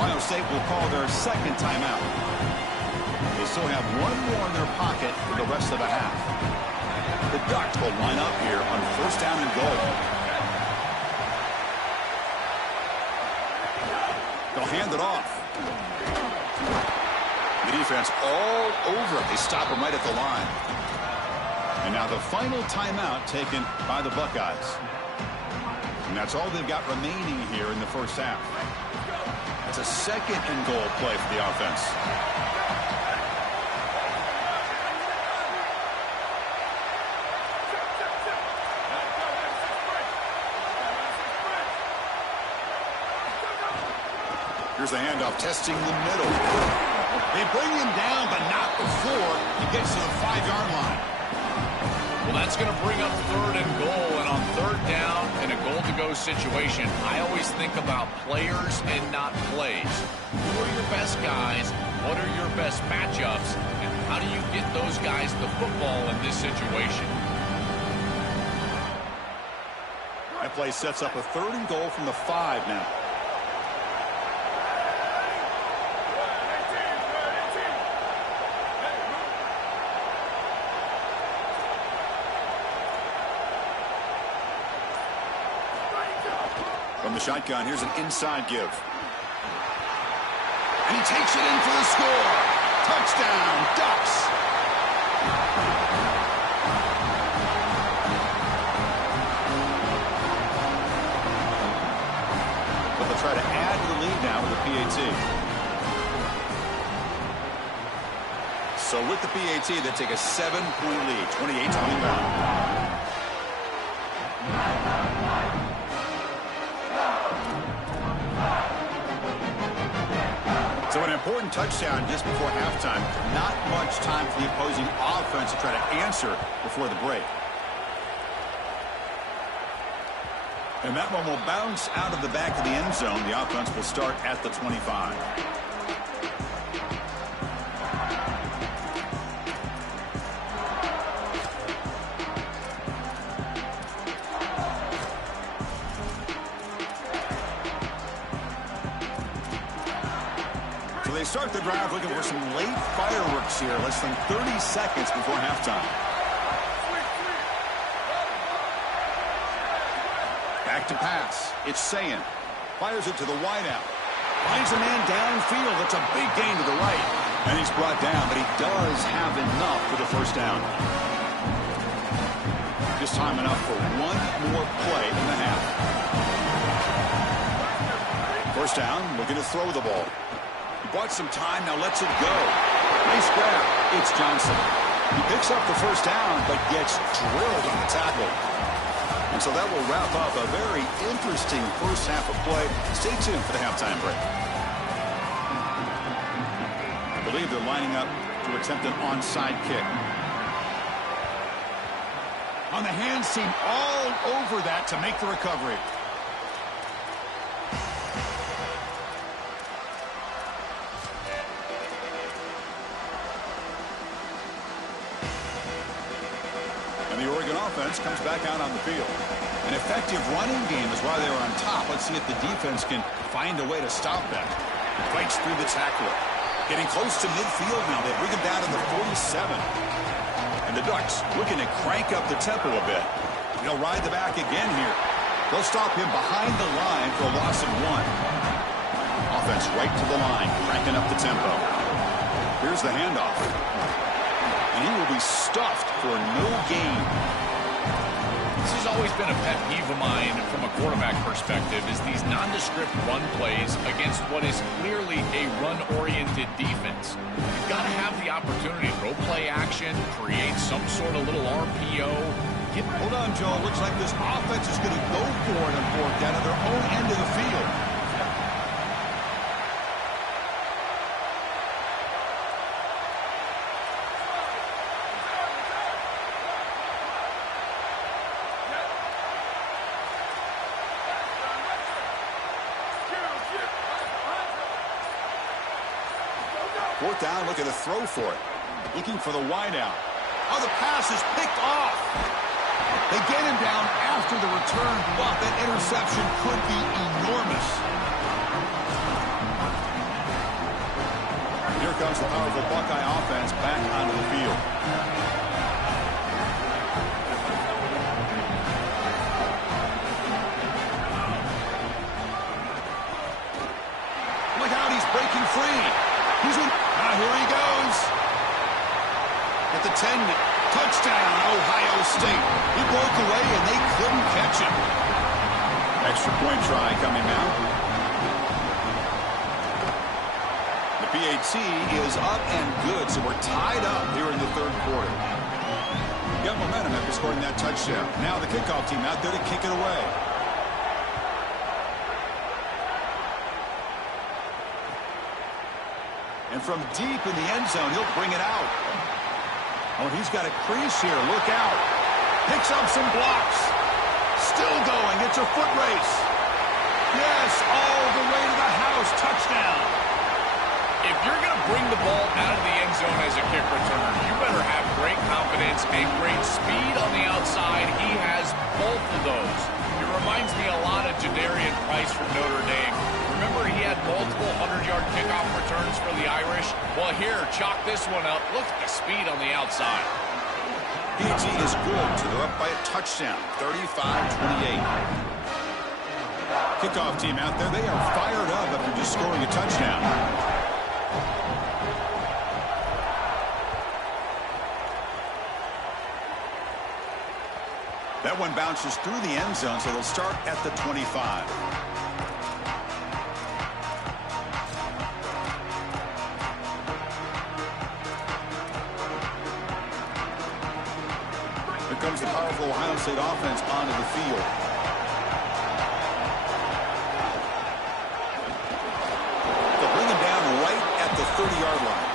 Ohio State will call their second timeout. They still have one more in their pocket for the rest of the half. The Ducks will line up here on first down and goal. They'll hand it off. The defense all over it. They stop him right at the line. And now the final timeout taken by the Buckeyes. And that's all they've got remaining here in the first half. It's a second and goal play for the offense. Here's the handoff, testing the middle. They bring him down, but not before he gets to the 5-yard line. Well, that's going to bring up 3rd and goal, and on 3rd down in a goal-to-go situation, I always think about players and not plays. Who are your best guys? What are your best matchups? And how do you get those guys the football in this situation? That play sets up a 3rd and goal from the 5 now. From the shotgun, here's an inside give. And he takes it in for the score. Touchdown, Ducks. But they'll try to add to the lead now with the PAT. So with the PAT, they take a 7-point lead, 28-21. So an important touchdown just before halftime. Not much time for the opposing offense to try to answer before the break. And that one will bounce out of the back of the end zone. The offense will start at the 25. start the drive looking for some late fireworks here. Less than 30 seconds before halftime. Back to pass. It's Sayin. Fires it to the wideout. Finds a man downfield. That's a big gain to the right. And he's brought down, but he does have enough for the first down. Just time enough for one more play in the half. First down, looking to throw the ball. He bought some time, now lets it go. Nice grab. It's Johnson. He picks up the first down, but gets drilled on the tackle. And so that will wrap up a very interesting first half of play. Stay tuned for the halftime break. I believe they're lining up to attempt an onside kick. On the hands team all over that to make the recovery. The Oregon offense comes back out on the field. An effective running game is why they were on top. Let's see if the defense can find a way to stop that. Fights through the tackle. Getting close to midfield now. They bring him down to the 47. And the Ducks looking to crank up the tempo a bit. They'll ride the back again here. They'll stop him behind the line for a loss of 1. Offense right to the line, cranking up the tempo. Here's the handoff. And he will be stuffed for no gain. This has always been a pet peeve of mine from a quarterback perspective, is these nondescript run plays against what is clearly a run-oriented defense. You've got to have the opportunity to throw play action, create some sort of little RPO. Hold on, Joe. Looks like this offense is going to go for it on fourth down at their own end of the field. Fourth down, looking to throw for it. Looking for the wideout. Oh, the pass is picked off. They get him down after the return, but that interception could be enormous. Here comes the powerful Buckeye offense back onto the field. Look out, he's breaking free. He's in. Here he goes. At the 10, touchdown, Ohio State. He broke away, and they couldn't catch him. Extra point try coming now. The PAT is up and good, so we're tied up here in the third quarter. Got momentum after scoring that touchdown. Now the kickoff team out there to kick it away. And from deep in the end zone, he'll bring it out. Oh, he's got a crease here. Look out. Picks up some blocks. Still going. It's a foot race. Yes, all the way to the house. Touchdown. If you're going to bring the ball out of the end zone as a kick returner, you better have great confidence and great speed on the outside. He has both of those. It reminds me a lot of Jadarian Price from Notre Dame. Remember, he had multiple 100-yard kickoff returns for the Irish? Well, here, chalk this one up. Look at the speed on the outside. PAT is good, so they're up by a touchdown, 35-28. Kickoff team out there, they are fired up after just scoring a touchdown. That one bounces through the end zone, so they'll start at the 25. Here comes the powerful Ohio State offense onto the field. They'll bring him down right at the 30-yard line.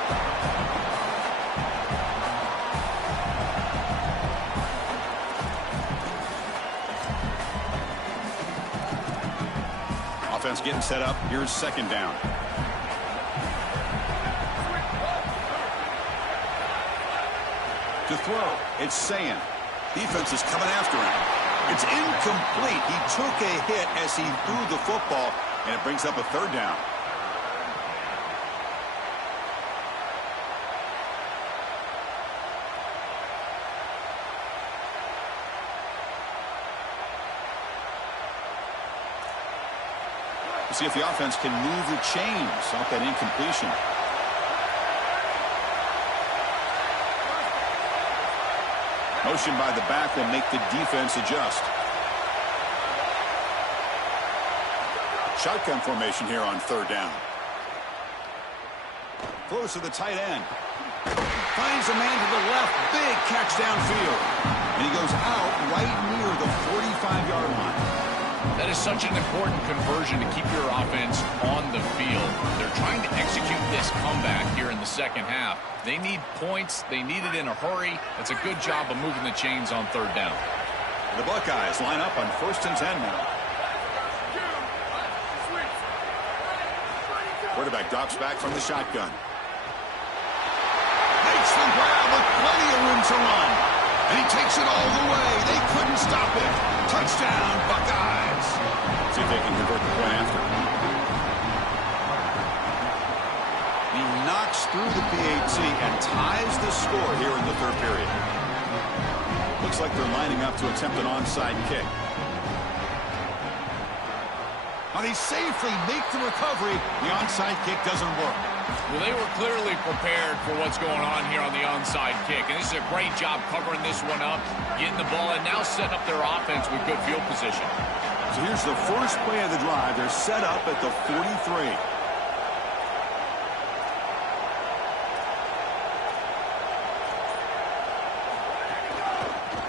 Offense getting set up. Here's second down. To throw, it's Sayin. Defense is coming after him. It's incomplete. He took a hit as he threw the football, and it brings up a third down. See if the offense can move the chains off that incompletion. Motion by the back will make the defense adjust. Shotgun formation here on third down. Close to the tight end. Finds a man to the left. Big catch downfield. And he goes out right near the 45-yard line. That is such an important conversion to keep your offense on the field. They're trying to execute this comeback here in the second half. They need points. They need it in a hurry. It's a good job of moving the chains on third down. The Buckeyes line up on 1st and 10 now. Quarterback drops back from the shotgun. Makes the grab with plenty of room to run. And he takes it all the way. They couldn't stop it. Touchdown, Buckeyes. See if they can convert the point after. He knocks through the PAT and ties the score here in the third period. Looks like they're lining up to attempt an onside kick. But he safely makes the recovery. The onside kick doesn't work. Well, they were clearly prepared for what's going on here on the onside kick. And this is a great job covering this one up, getting the ball, and now setting up their offense with good field position. So here's the first play of the drive. They're set up at the 43.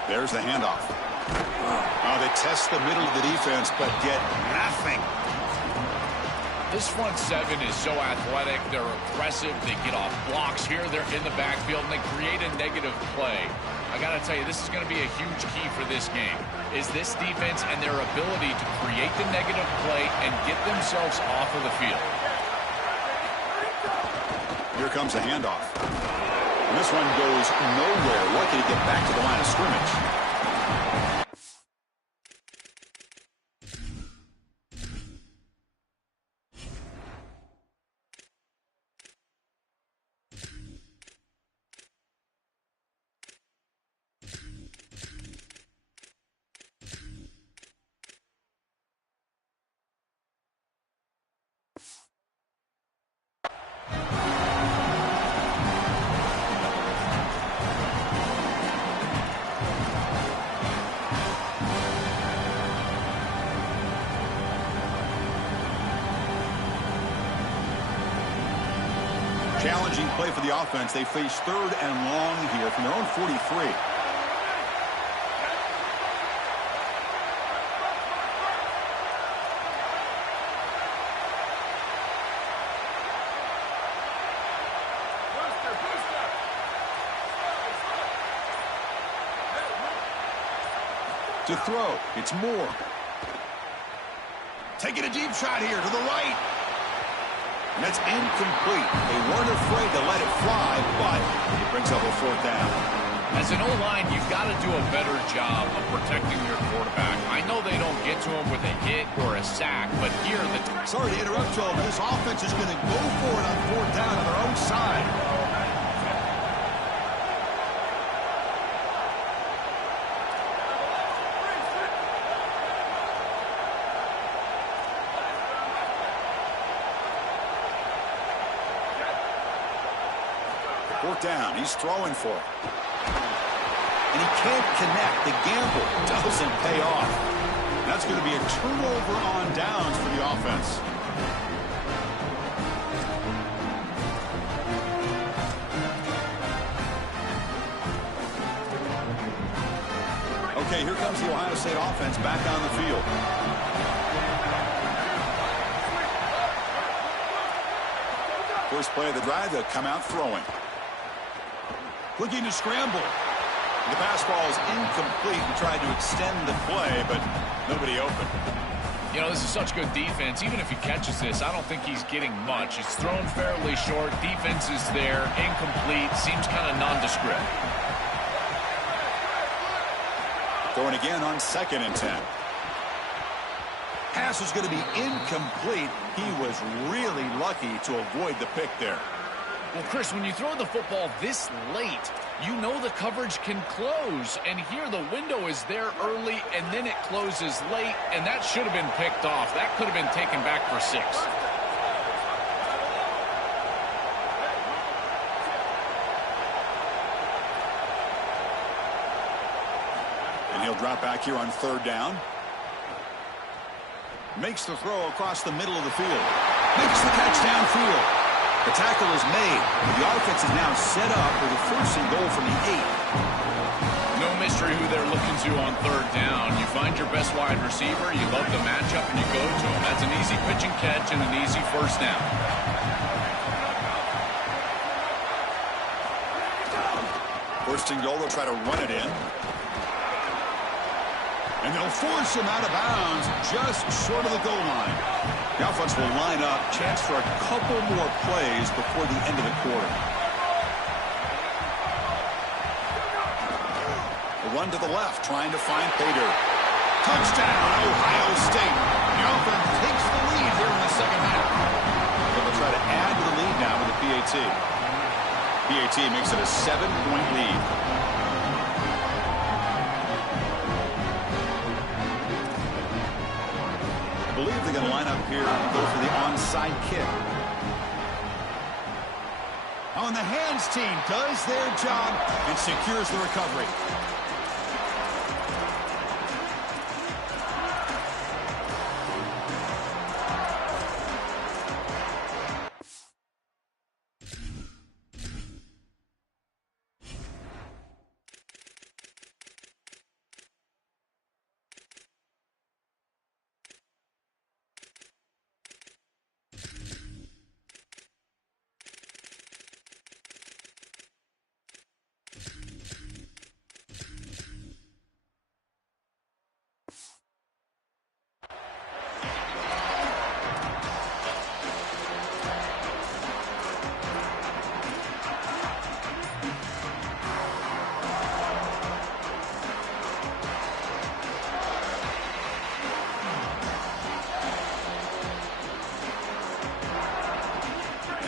There's the handoff. Oh, they test the middle of the defense, but get nothing. This front seven is so athletic. They're aggressive. They get off blocks here. They're in the backfield, and they create a negative play. I got to tell you, this is going to be a huge key for this game, is this defense and their ability to create the negative play and get themselves off of the field. Here comes a handoff. And this one goes nowhere. Lucky to get back to the line of scrimmage. Challenging play for the offense. They face third and long here from their own 43. To throw, it's Moore. Taking a deep shot here to the right. And that's incomplete. They weren't afraid to let it fly, but it brings up a fourth down. As an O-line, you've got to do a better job of protecting your quarterback. I know they don't get to him with a hit or a sack, but here the... Sorry to interrupt, Joe, but this offense is going to go for it on fourth down on their own side. Fourth down, he's throwing for it. And he can't connect. The gamble doesn't pay off. That's going to be a turnover on downs for the offense. Okay, here comes the Ohio State offense back on the field. First play of the drive, they'll come out throwing. Looking to scramble. The pass ball is incomplete and tried to extend the play, but nobody open. You know, this is such good defense. Even if he catches this, I don't think he's getting much. It's thrown fairly short. Defense is there. Incomplete. Seems kind of nondescript. Throwing again on 2nd and 10. Pass is going to be incomplete. He was really lucky to avoid the pick there. Well, Chris, when you throw the football this late, you know the coverage can close. And here the window is there early, and then it closes late, and that should have been picked off. That could have been taken back for 6. And he'll drop back here on 3rd down. Makes the throw across the middle of the field. Makes the catch downfield. The tackle is made. The offense is now set up with a 1st and goal from the 8. No mystery who they're looking to on 3rd down. You find your best wide receiver, you love the matchup, and you go to him. That's an easy pitch and catch and an easy 1st down. 1st and goal, they'll try to run it in. And they'll force him out of bounds just short of the goal line. The offense will line up, chance for a couple more plays before the end of the quarter. A run to the left, trying to find Pater. Touchdown, Ohio State. The offense takes the lead here in the 2nd half. They'll try to add to the lead now with the PAT. PAT makes it a 7-point lead. I believe they're going to line up here and go for the onside kick. Oh, and the hands team does their job and secures the recovery.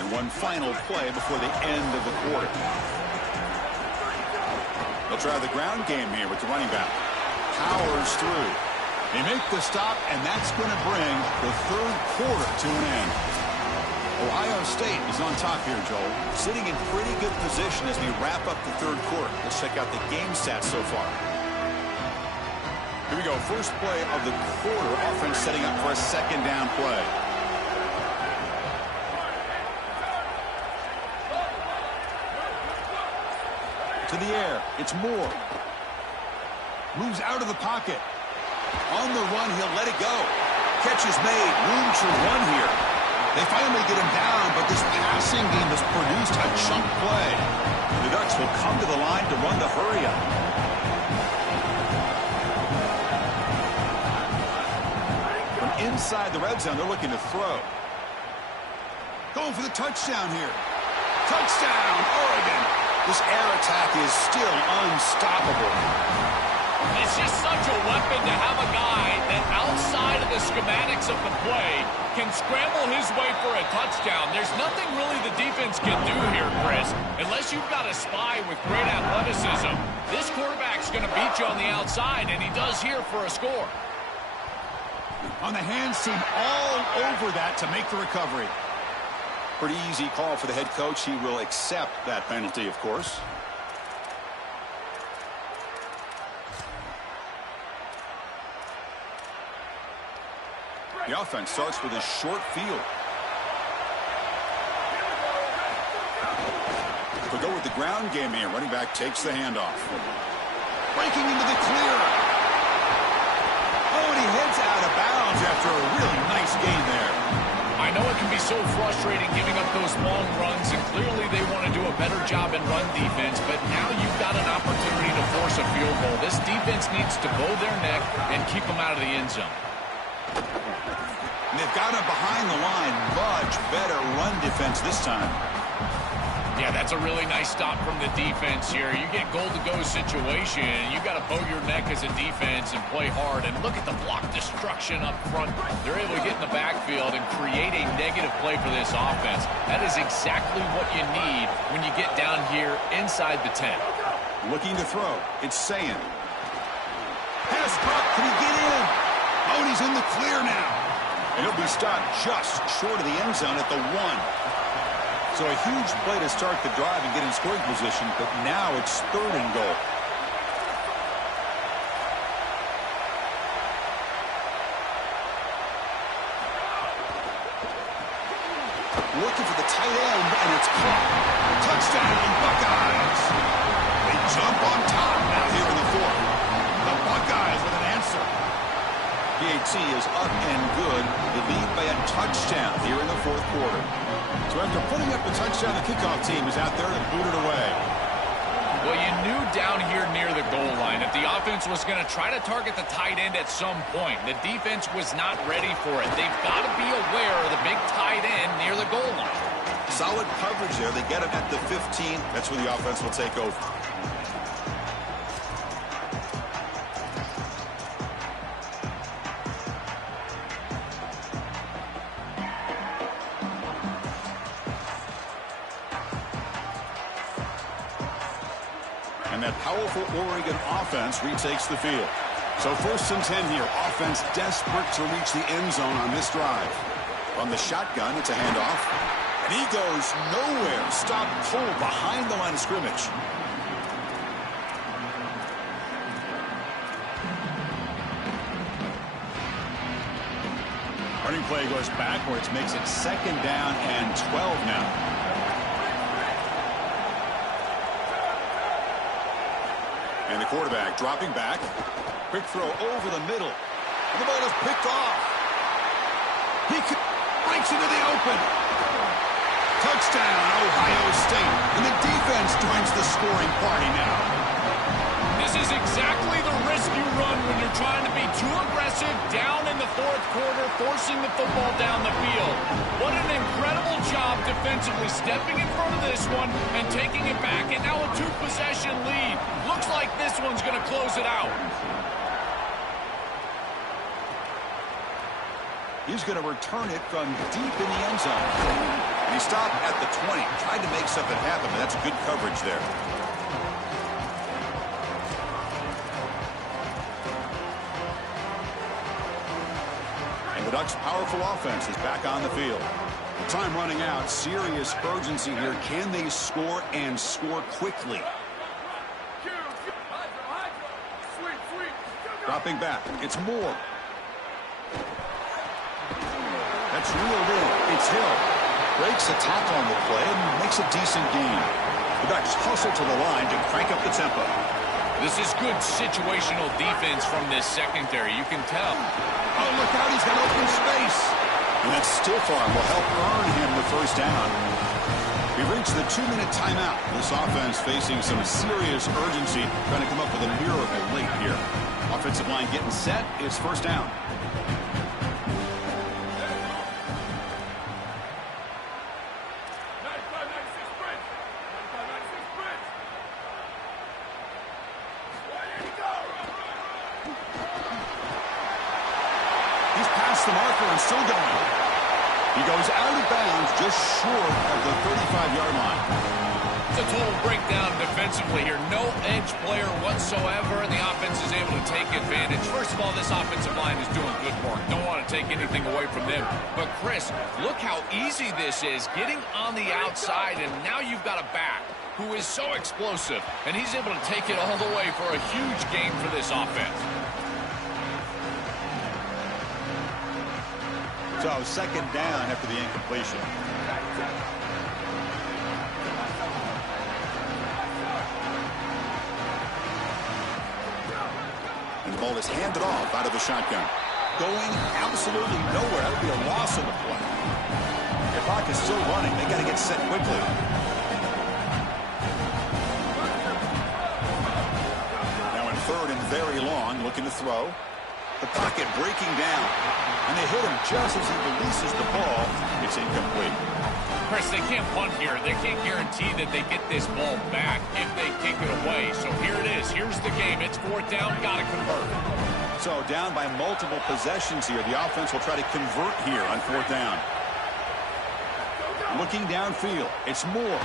One final play before the end of the quarter. They'll try the ground game here with the running back. Powers through. They make the stop, and that's going to bring the 3rd quarter to an end. Ohio State is on top here, Joel. Sitting in pretty good position as we wrap up the 3rd quarter. Let's check out the game stats so far. Here we go. First play of the quarter. Offense setting up for a 2nd down play. To the air. It's Moore. Moves out of the pocket. On the run, he'll let it go. Catch is made. Room to run here. They finally get him down, but this passing game has produced a chunk play. The Ducks will come to the line to run the hurry up. From inside the red zone, they're looking to throw. Going for the touchdown here. Touchdown, Oregon. This air attack is still unstoppable. It's just such a weapon to have a guy that outside of the schematics of the play can scramble his way for a touchdown. There's nothing really the defense can do here, Chris, unless you've got a spy with great athleticism. This quarterback's going to beat you on the outside, and he does here for a score. On the hands team all over that to make the recovery. Pretty easy call for the head coach. He will accept that penalty, of course. The offense starts with a short field. They'll go with the ground game here. Running back takes the handoff. Breaking into the clear. Oh, and he heads out of bounds after a really nice gain there. I know it can be so frustrating giving up those long runs, and clearly they want to do a better job in run defense, but now you've got an opportunity to force a field goal. This defense needs to bow their neck and keep them out of the end zone. And they've got him behind the line. Much better run defense this time. Yeah, that's a really nice stop from the defense here. You get goal-to-go situation, you got to bow your neck as a defense and play hard. And look at the block destruction up front. They're able to get in the backfield and create a negative play for this offense. That is exactly what you need when you get down here inside the 10. Looking to throw. It's Sayin. Pass dropped. Can he get in? Oh, and he's in the clear now. And he'll be stopped just short of the end zone at the 1. So a huge play to start the drive and get in scoring position, but now it's 3rd and goal. Looking for the tight end, and it's caught. Touchdown, Buckeyes. They jump on top now here in the 4th. The Buckeyes with an answer. PAT is up and good. They lead by a touchdown here in the 4th quarter. So after putting up the touchdown, the kickoff team is out there to boot it away. Well, you knew down here near the goal line that the offense was going to try to target the tight end at some point. The defense was not ready for it. They've got to be aware of the big tight end near the goal line. Solid coverage there. They get him at the 15. That's where the offense will take over. And that powerful Oregon offense retakes the field. So 1st and 10 here. Offense desperate to reach the end zone on this drive. From the shotgun, it's a handoff. And he goes nowhere. Stop pull behind the line of scrimmage. Running play goes backwards, makes it 2nd down and 12 now. And the quarterback dropping back. Quick throw over the middle. And the ball is picked off. He breaks into the open. Touchdown, Ohio State. And the defense joins the scoring party now. This is exactly the risk you run when you're trying to be too aggressive down in the 4th quarter, forcing the football down the field. What an incredible job defensively stepping in front of this one and taking it back. And now a 2-possession lead. Looks like this one's going to close it out. He's going to return it from deep in the end zone. And he stopped at the 20. Tried to make something happen, but that's good coverage there. And the Ducks' powerful offense is back on the field. Time running out. Serious urgency here. Can they score and score quickly? Dropping back. It's Moore. That's reeled in. It's Hill. Breaks a tackle on the play and makes a decent gain. The Ducks hustle to the line to crank up the tempo. This is good situational defense from this secondary. You can tell. Oh, look out. He's got open space. And that stiff arm will help earn him the 1st down. We've reached the 2-minute timeout. This offense facing some serious urgency, trying to come up with a miracle late here. Offensive line getting set. It's 1st down. He's past the marker and still going. He goes out of bounds just short of the 35-yard line. It's a total breakdown defensively here. No edge player whatsoever. The offense is able to take advantage. First of all, this offensive line is doing good work. Don't want to take anything away from them. But, Chris, look how easy this is. Getting on the outside, and now you've got a back who is so explosive. And he's able to take it all the way for a huge gain for this offense. So 2nd down after the incompletion. And the ball is handed off out of the shotgun. Going absolutely nowhere. That would be a loss on the play. The clock is still running. They got to get set quickly. Now in 3rd and very long, looking to throw. The pocket breaking down. And they hit him just as he releases the ball. It's incomplete. Chris, they can't punt here. They can't guarantee that they get this ball back if they kick it away. So here it is. Here's the game. It's 4th down. Got to convert. So down by multiple possessions here. The offense will try to convert here on 4th down. Looking downfield. It's Moore.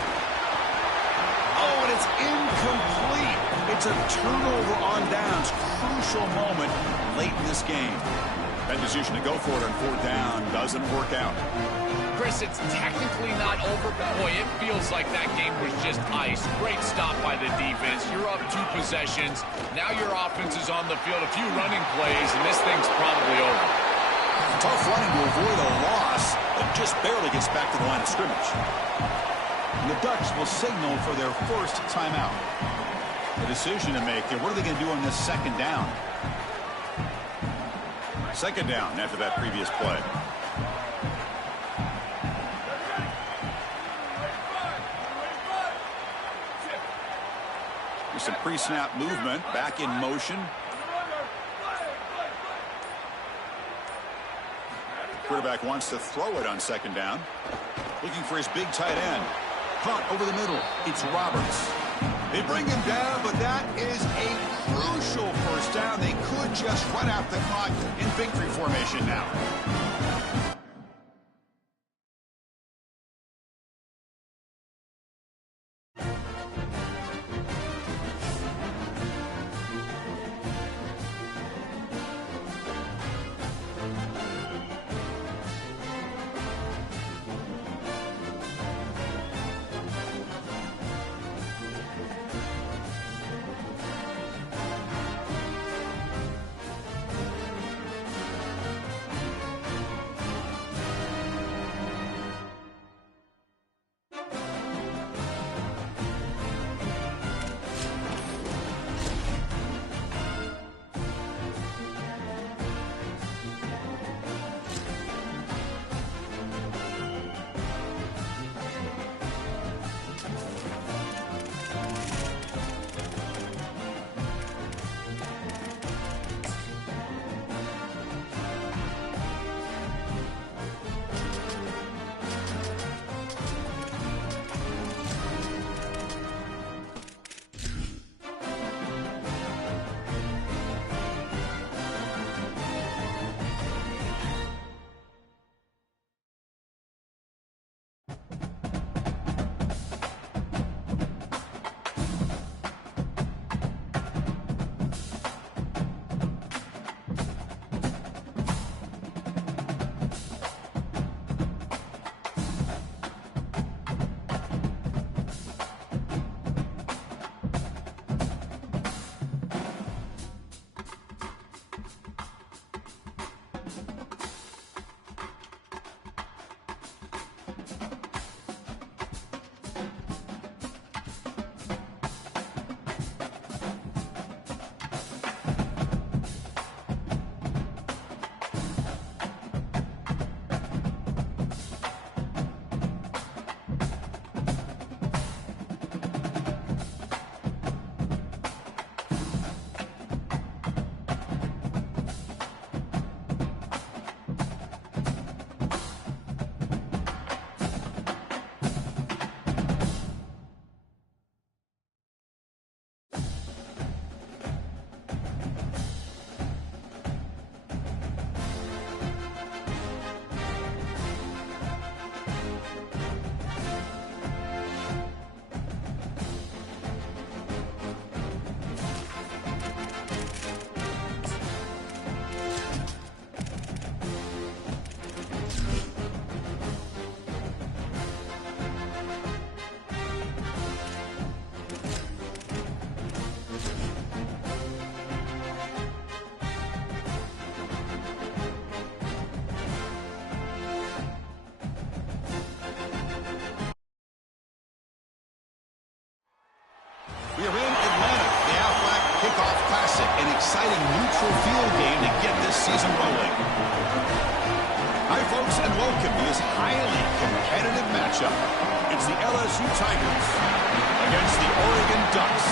Oh, and it's incomplete. It's a turnover on downs. Crucial moment late in this game. That decision to go for it on 4th down doesn't work out. Chris, it's technically not over, but boy, it feels like that game was just ice. Great stop by the defense. You're up 2 possessions. Now your offense is on the field. A few running plays, and this thing's probably over. Tough running to avoid a loss, but just barely gets back to the line of scrimmage. And the Ducks will signal for their first timeout. The decision to make here, what are they going to do on this 2nd down? 2nd down after that previous play. There's some pre-snap movement, back in motion. Quarterback wants to throw it on 2nd down. Looking for his big tight end. Hunt over the middle. It's Roberts. They bring him down, but that is a crucial first down. They could just run out the clock in victory formation now. We are in Atlanta, the Aflac Kickoff Classic, an exciting neutral field game to get this season rolling. Hi, folks, and welcome to this highly competitive matchup. It's the LSU Tigers against the Oregon Ducks.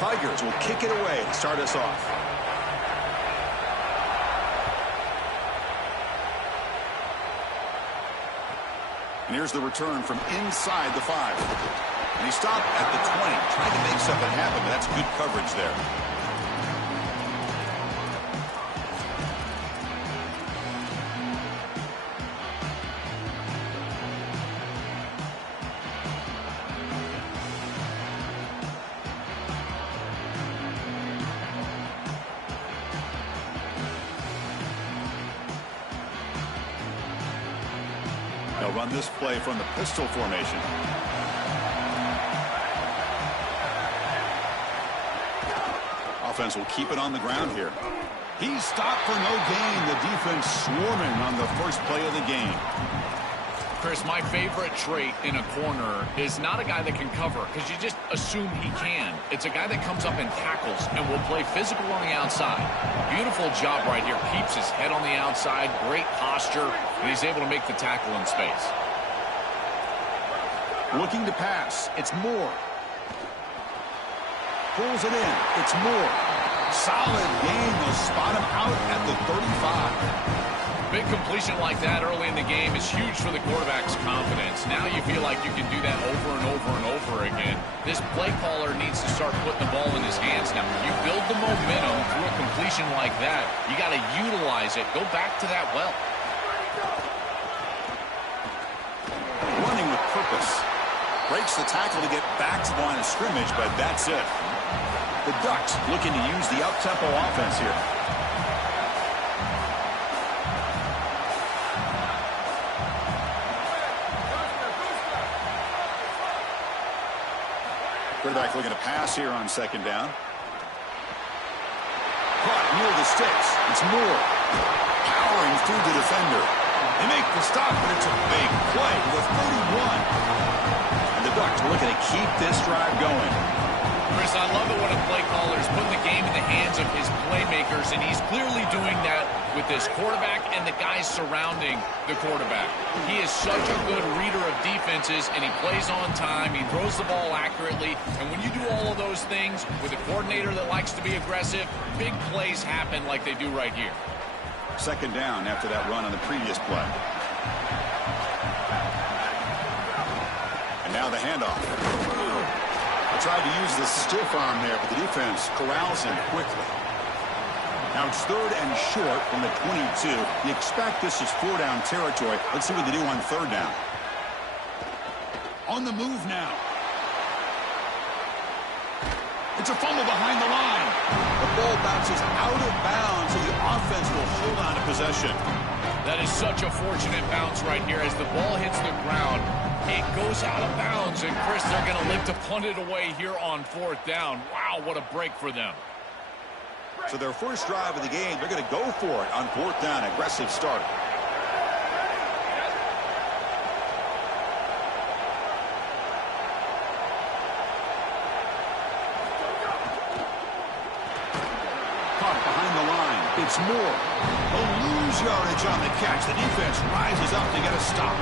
Tigers will kick it away to start us off. And here's the return from inside the 5. And he stopped at the 20, trying to make something happen, but that's good coverage there. They'll run this play from the pistol formation. Offense will keep it on the ground here. He's stopped for no gain. The defense swarming on the first play of the game. Chris, my favorite trait in a corner is not a guy that can cover, because you just assume he can. It's a guy that comes up and tackles and will play physical on the outside. Beautiful job right here. Keeps his head on the outside. Great posture. And he's able to make the tackle in space. Looking to pass. It's Moore. Pulls it in. It's Moore. Solid game. They'll spot him out at the 35. Big completion like that early in the game is huge for the quarterback's confidence. Now you feel like you can do that over and over and over again. This play caller needs to start putting the ball in his hands now. You build the momentum through a completion like that. You got to utilize it. Go back to that well. Running with purpose. Breaks the tackle to get back to the line of scrimmage, but that's it. The Ducks looking to use the up-tempo offense here. Quarterback looking to pass here on second down. Caught near the sticks. It's Moore. Powering through the defender. They make the stop, but it's a big play with 31. And the Ducks are looking to keep this drive going. Chris, I love it when a play caller is putting the game in the hands of his playmakers, and he's clearly doing that with this quarterback and the guys surrounding the quarterback. He is such a good reader of defenses, and he plays on time. He throws the ball accurately, and when you do all of those things with a coordinator that likes to be aggressive, big plays happen like they do right here. Second down after that run on the previous play. And now the handoff. Tried to use the stiff arm there, but the defense corrals him quickly. Now it's third and short from the 22. You expect this is four-down territory. Let's see what they do on third down. On the move now. It's a fumble behind the line. The ball bounces out of bounds, so the offense will hold on to possession. That is such a fortunate bounce right here. As the ball hits the ground, it goes out of bounds, and Chris, they're going to live to punt it away here on fourth down. Wow, what a break for them. So their first drive of the game, they're going to go for it on fourth down. Aggressive start. Caught behind the line. It's Moore. They'll lose yardage on the catch. The defense rises up to get a stop.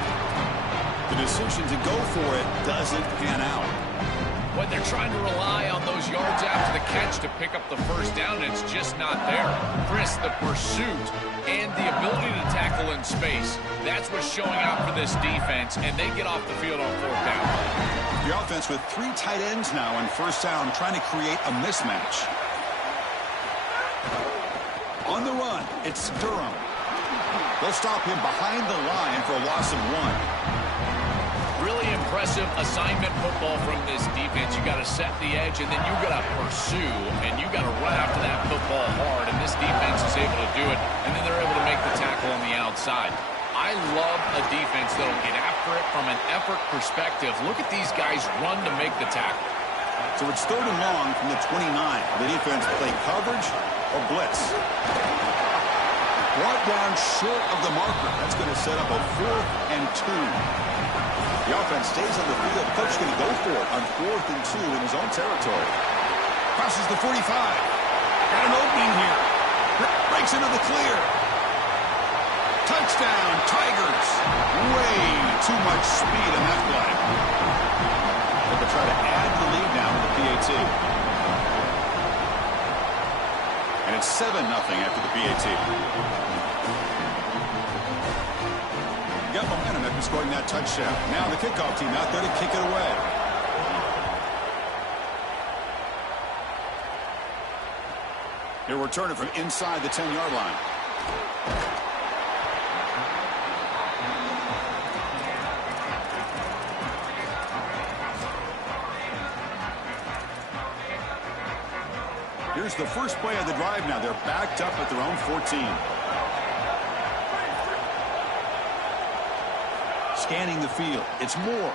The decision to go for it doesn't pan out. When they're trying to rely on those yards after the catch to pick up the first down, it's just not there. Chris, the pursuit and the ability to tackle in space, that's what's showing out for this defense, and they get off the field on fourth down. The offense with three tight ends now on first down, trying to create a mismatch. On the run, it's Durham. They'll stop him behind the line for a loss of 1. Really impressive assignment football from this defense. You got to set the edge, and then you got to pursue, and you got to run after that football hard, and this defense is able to do it, and then they're able to make the tackle on the outside. I love a defense that'll get after it from an effort perspective. Look at these guys run to make the tackle. So it's third and long from the 29. The defense play coverage or blitz. Brought down short of the marker. That's going to set up a 4th and 2. The offense stays on the field. The coach is going to go for it on 4th and 2 in his own territory. Crosses the 45. Got an opening here. Breaks into the clear. Touchdown, Tigers. Way too much speed in that play. They'll try to add the lead now with the PAT. it's 7-0 after the PAT. Got momentum after scoring that touchdown. Now the kickoff team out there to kick it away. He'll return it from inside the 10-yard line. Here's the first play of the drive now. They're backed up at their own 14. Scanning the field. It's Moore.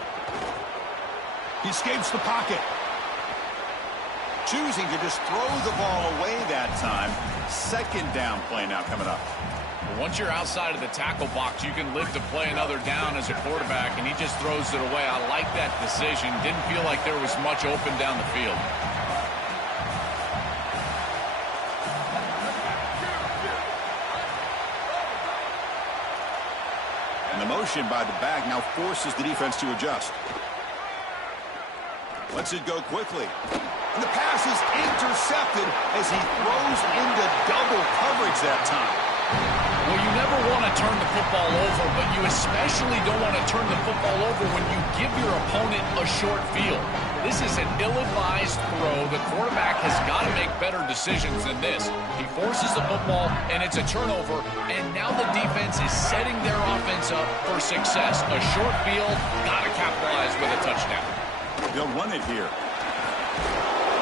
He escapes the pocket. Choosing to just throw the ball away that time. Second down play now coming up. Well, once you're outside of the tackle box, you can live to play another down as a quarterback, and he just throws it away. I like that decision. Didn't feel like there was much open down the field. And the motion by the back now forces the defense to adjust. Lets it go quickly. And the pass is intercepted as he throws into double coverage that time. Well, you never want to turn the football over, but you especially don't want to turn the football over when you give your opponent a short field. This is an ill-advised throw. The quarterback has got to make better decisions than this. He forces the football, and it's a turnover, and now the defense is setting their offense up for success. A short field, got to capitalize with a touchdown. They'll run it here.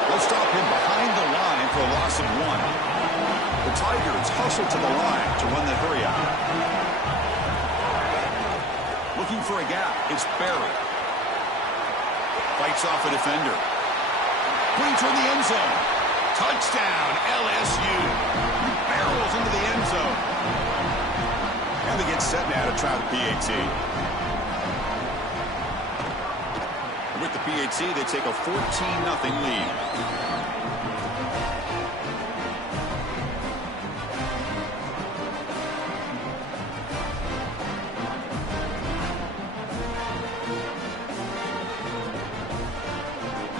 They'll stop him behind the line for a loss of 1. The Tigers hustle to the line to run the hurry out. Looking for a gap. It's Barry. Fights off a defender. Brings her in the end zone. Touchdown, LSU. Barrels into the end zone. And they get set now to try the PAT. With the PAT, they take a 14-0 lead.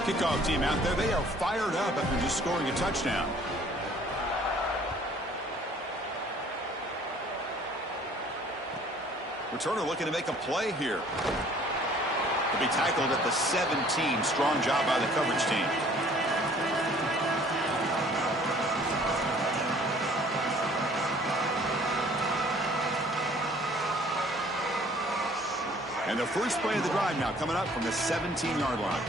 Kickoff team out there, they are fired up after just scoring a touchdown. Returner looking to make a play here. To be tackled at the 17. Strong job by the coverage team. And the first play of the drive now coming up from the 17-yard line.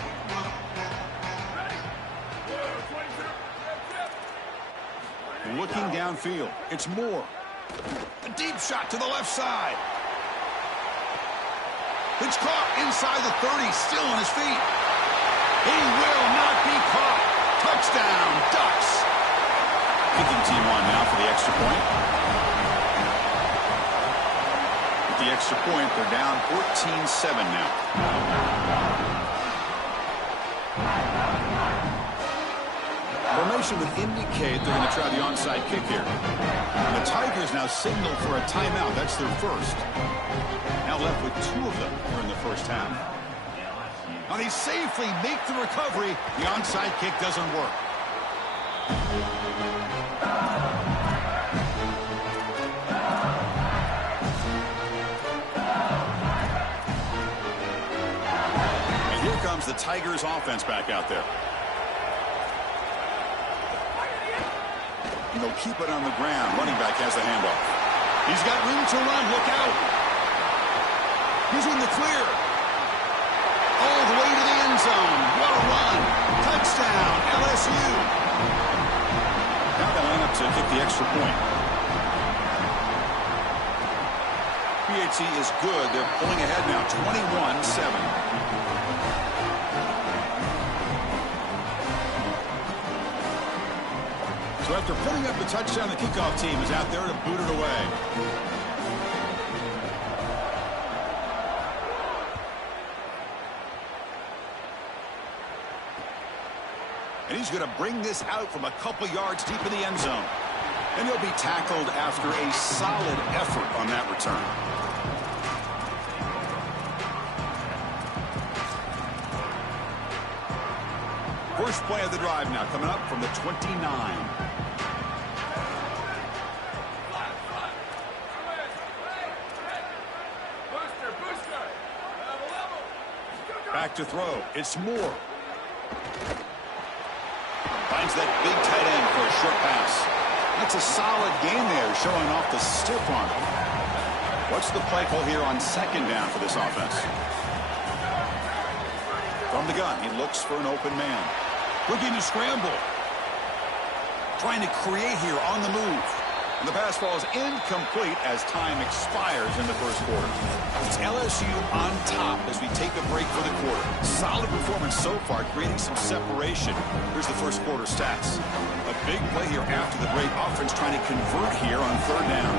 Looking downfield. It's Moore. A deep shot to the left side. It's caught inside the 30, still on his feet. He will not be caught. Touchdown, Ducks. Kicking team on now for the extra point. With the extra point, they're down 14-7 now. Formation would indicate they're going to try the onside kick here. And the Tigers now signal for a timeout. That's their first. Now left with 2 of them here in the first half. Now they safely make the recovery. The onside kick doesn't work. And here comes the Tigers offense back out there. And they'll keep it on the ground. Running back has the handoff. He's got room to run. Look out. He's in the clear. All the way to the end zone. What a run. Touchdown, LSU. Now they line up to kick the extra point. PAT is good. They're pulling ahead now, 21-7. So after putting up the touchdown, the kickoff team is out there to boot it away. And he's going to bring this out from a couple yards deep in the end zone. And he'll be tackled after a solid effort on that return. First play of the drive now coming up from the 29. back to throw. It's Moore. Finds that big tight end for a short pass. That's a solid gain there, showing off the stiff arm. What's the play call here on second down for this offense? From the gun, he looks for an open man. Looking to scramble. Trying to create here on the move. And the pass falls incomplete as time expires in the first quarter. It's LSU on top as we take a break for the quarter. Solid performance so far, creating some separation. Here's the first quarter stats. A big play here after the break. Offense trying to convert here on third down.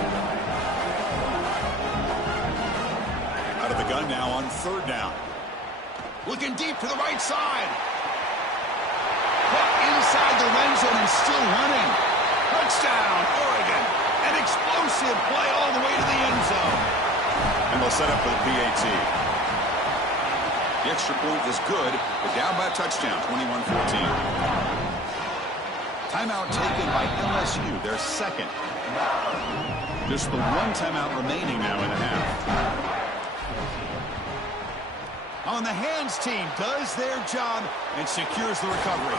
Out of the gun now on third down. Looking deep to the right side. Put inside the red zone and still running. Touchdown, Oregon. An explosive play all the way to the end zone. And they'll set up for the PAT. The extra point is good, but down by a touchdown, 21-14. Timeout taken by LSU, their second. Just the one timeout remaining now in the half. On the hands team does their job and secures the recovery.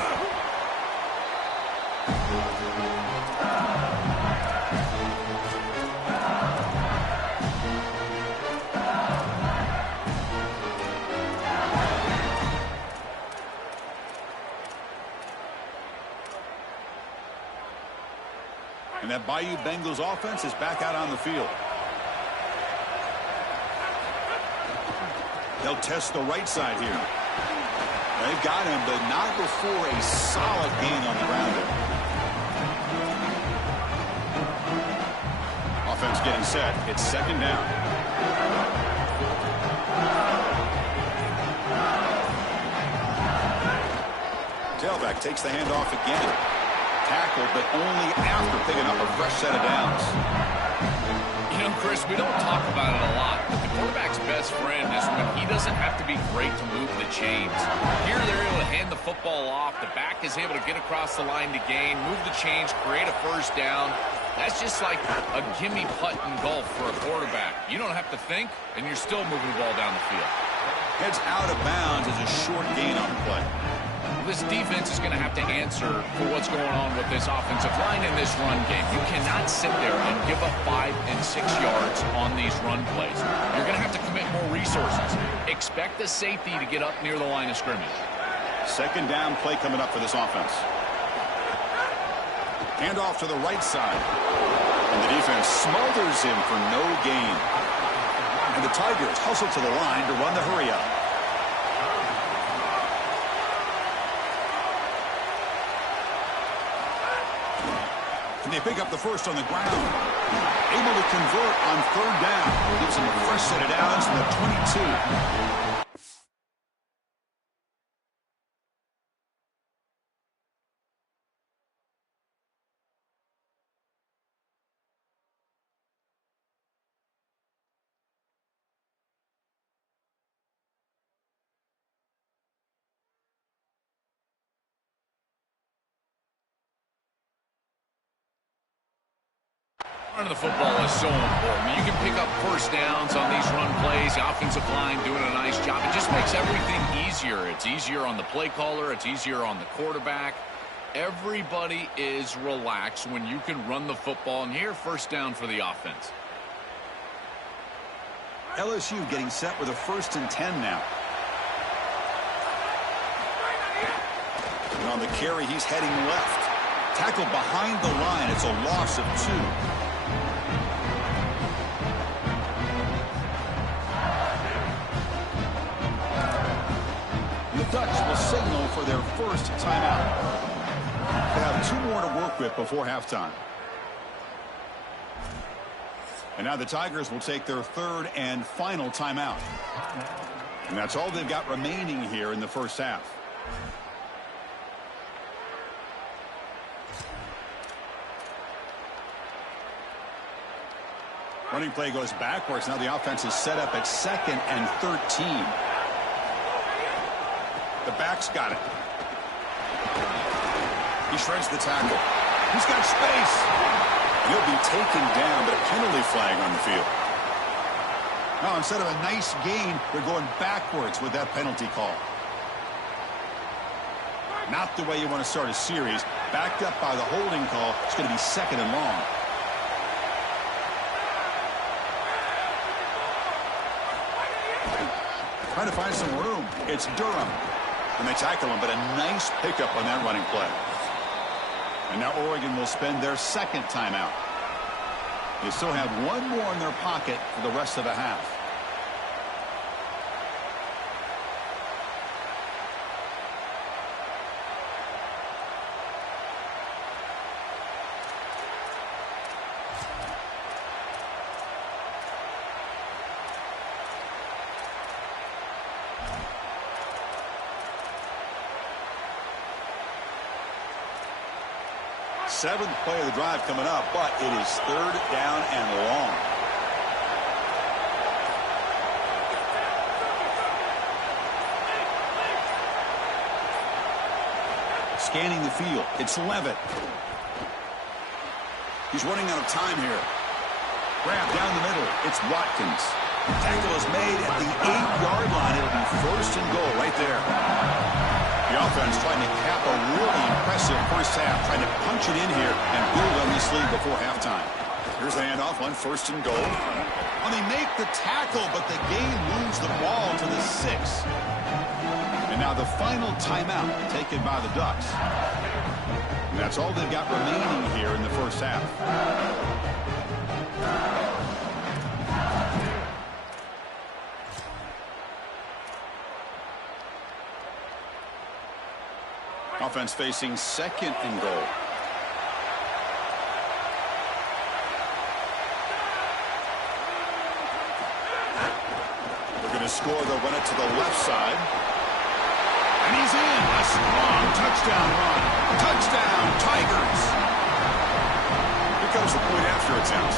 And that Bayou Bengals offense is back out on the field. They'll test the right side here. They've got him, but not before a solid gain on the ground there. Offense getting set. It's second down. Tailback takes the handoff again. Tackled, but only after picking up a fresh set of downs. You know, Chris, we don't talk about it a lot, but the quarterback's best friend is when he doesn't have to be great to move the chains. Here they're able to hand the football off. The back is able to get across the line to gain, move the chains, create a first down. That's just like a gimme putt in golf for a quarterback. You don't have to think, and you're still moving the ball down the field. Heads out of bounds as a short gain on the play. This defense is going to have to answer for what's going on with this offensive line in this run game. You cannot sit there and give up 5 and 6 yards on these run plays. You're going to have to commit more resources. Expect the safety to get up near the line of scrimmage. Second down play coming up for this offense. Handoff to the right side. And the defense smothers him for no gain. And the Tigers hustle to the line to run the hurry up. And they pick up the first on the ground. Able to convert on third down. Gives them a fresh set of downs from the 22. Running the football is so important. You can pick up first downs on these run plays. The offensive line doing a nice job. It just makes everything easier. It's easier on the play caller. It's easier on the quarterback. Everybody is relaxed when you can run the football. And here, first down for the offense. LSU getting set with a 1st and 10 now. And on the carry, he's heading left. Tackled behind the line. It's a loss of 2. The Ducks will signal for their first timeout. They have 2 more to work with before halftime. And now the Tigers will take their 3rd and final timeout. And that's all they've got remaining here in the first half. Running play goes backwards. Now the offense is set up at 2nd and 13. The back's got it. He shreds the tackle. He's got space. He'll be taken down, but a penalty flag on the field. Now, instead of a nice gain, they're going backwards with that penalty call. Not the way you want to start a series. Backed up by the holding call. It's going to be second and long. Trying to find some room. It's Durham. And they tackle him, but a nice pickup on that running play. And now Oregon will spend their second timeout. They still have one more in their pocket for the rest of the half. Seventh play of the drive coming up, but it is third down and long. Scanning the field, it's Levitt. He's running out of time here. Grab down the middle, it's Watkins. Tackle is made at the 8-yard line. It'll be first and goal right there. The offense trying to cap a really impressive first half, trying to punch it in here and build on this lead before halftime. Here's the handoff on first and goal. Well, they make the tackle, but the game moves the ball to the 6. And now the final timeout taken by the Ducks. And that's all they've got remaining here in the first half. Offense facing second and goal. They're going to score. They'll run it to the left side. And he's in. A strong touchdown run. Touchdown, Tigers. Here comes the point after attempt.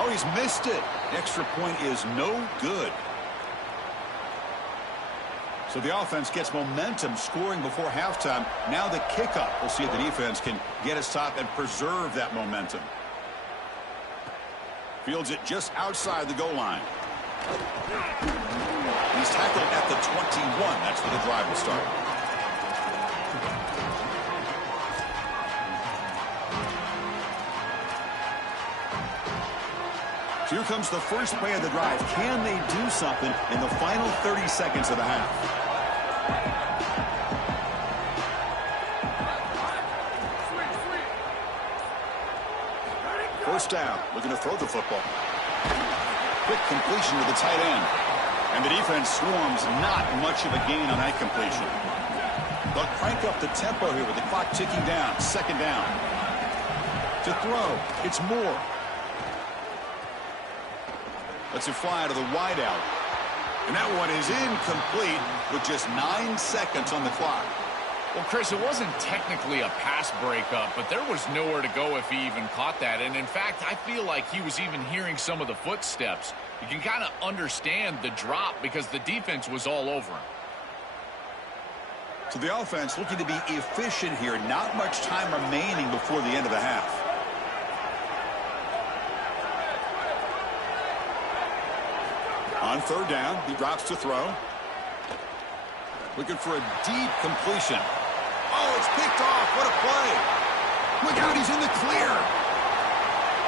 Oh, he's missed it. Extra point is no good. So the offense gets momentum scoring before halftime. Now the kickoff. We'll see if the defense can get a stop and preserve that momentum. Fields it just outside the goal line. He's tackled at the 21. That's where the drive will start. So here comes the first play of the drive. Can they do something in the final 30 seconds of the half? First down, looking to throw the football. Quick completion to the tight end. And the defense swarms, not much of a gain on that completion. They'll crank up the tempo here with the clock ticking down. Second down. To throw, it's Moore. Lets it fly to the wideout. And that one is incomplete with just 9 seconds on the clock. Well, Chris, it wasn't technically a pass breakup, but there was nowhere to go if he even caught that. And, in fact, I feel like he was even hearing some of the footsteps. You can kind of understand the drop because the defense was all over him. So the offense looking to be efficient here. Not much time remaining before the end of the half. On third down, he drops to throw. Looking for a deep completion. Oh, it's picked off. What a play. Look out, he's in the clear.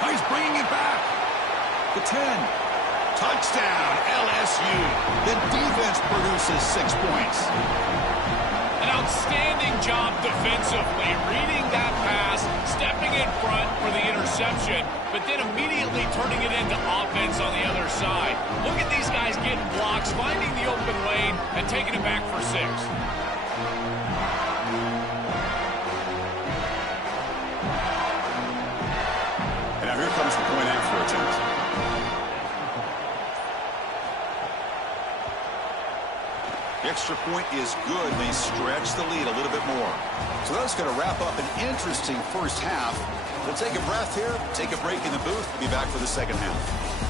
Oh, he's bringing it back. The 10. Touchdown, LSU. The defense produces 6 points. An outstanding job defensively, reading that pass, stepping in front for the interception, but then immediately turning it into offense on the other side. Look at these guys getting blocks, finding the open lane, and taking it back for 6. And now here comes the point after attempt. The extra point is good. They stretch the lead a little bit more. So that's going to wrap up an interesting first half. We'll take a breath here, take a break in the booth. We'll be back for the second half.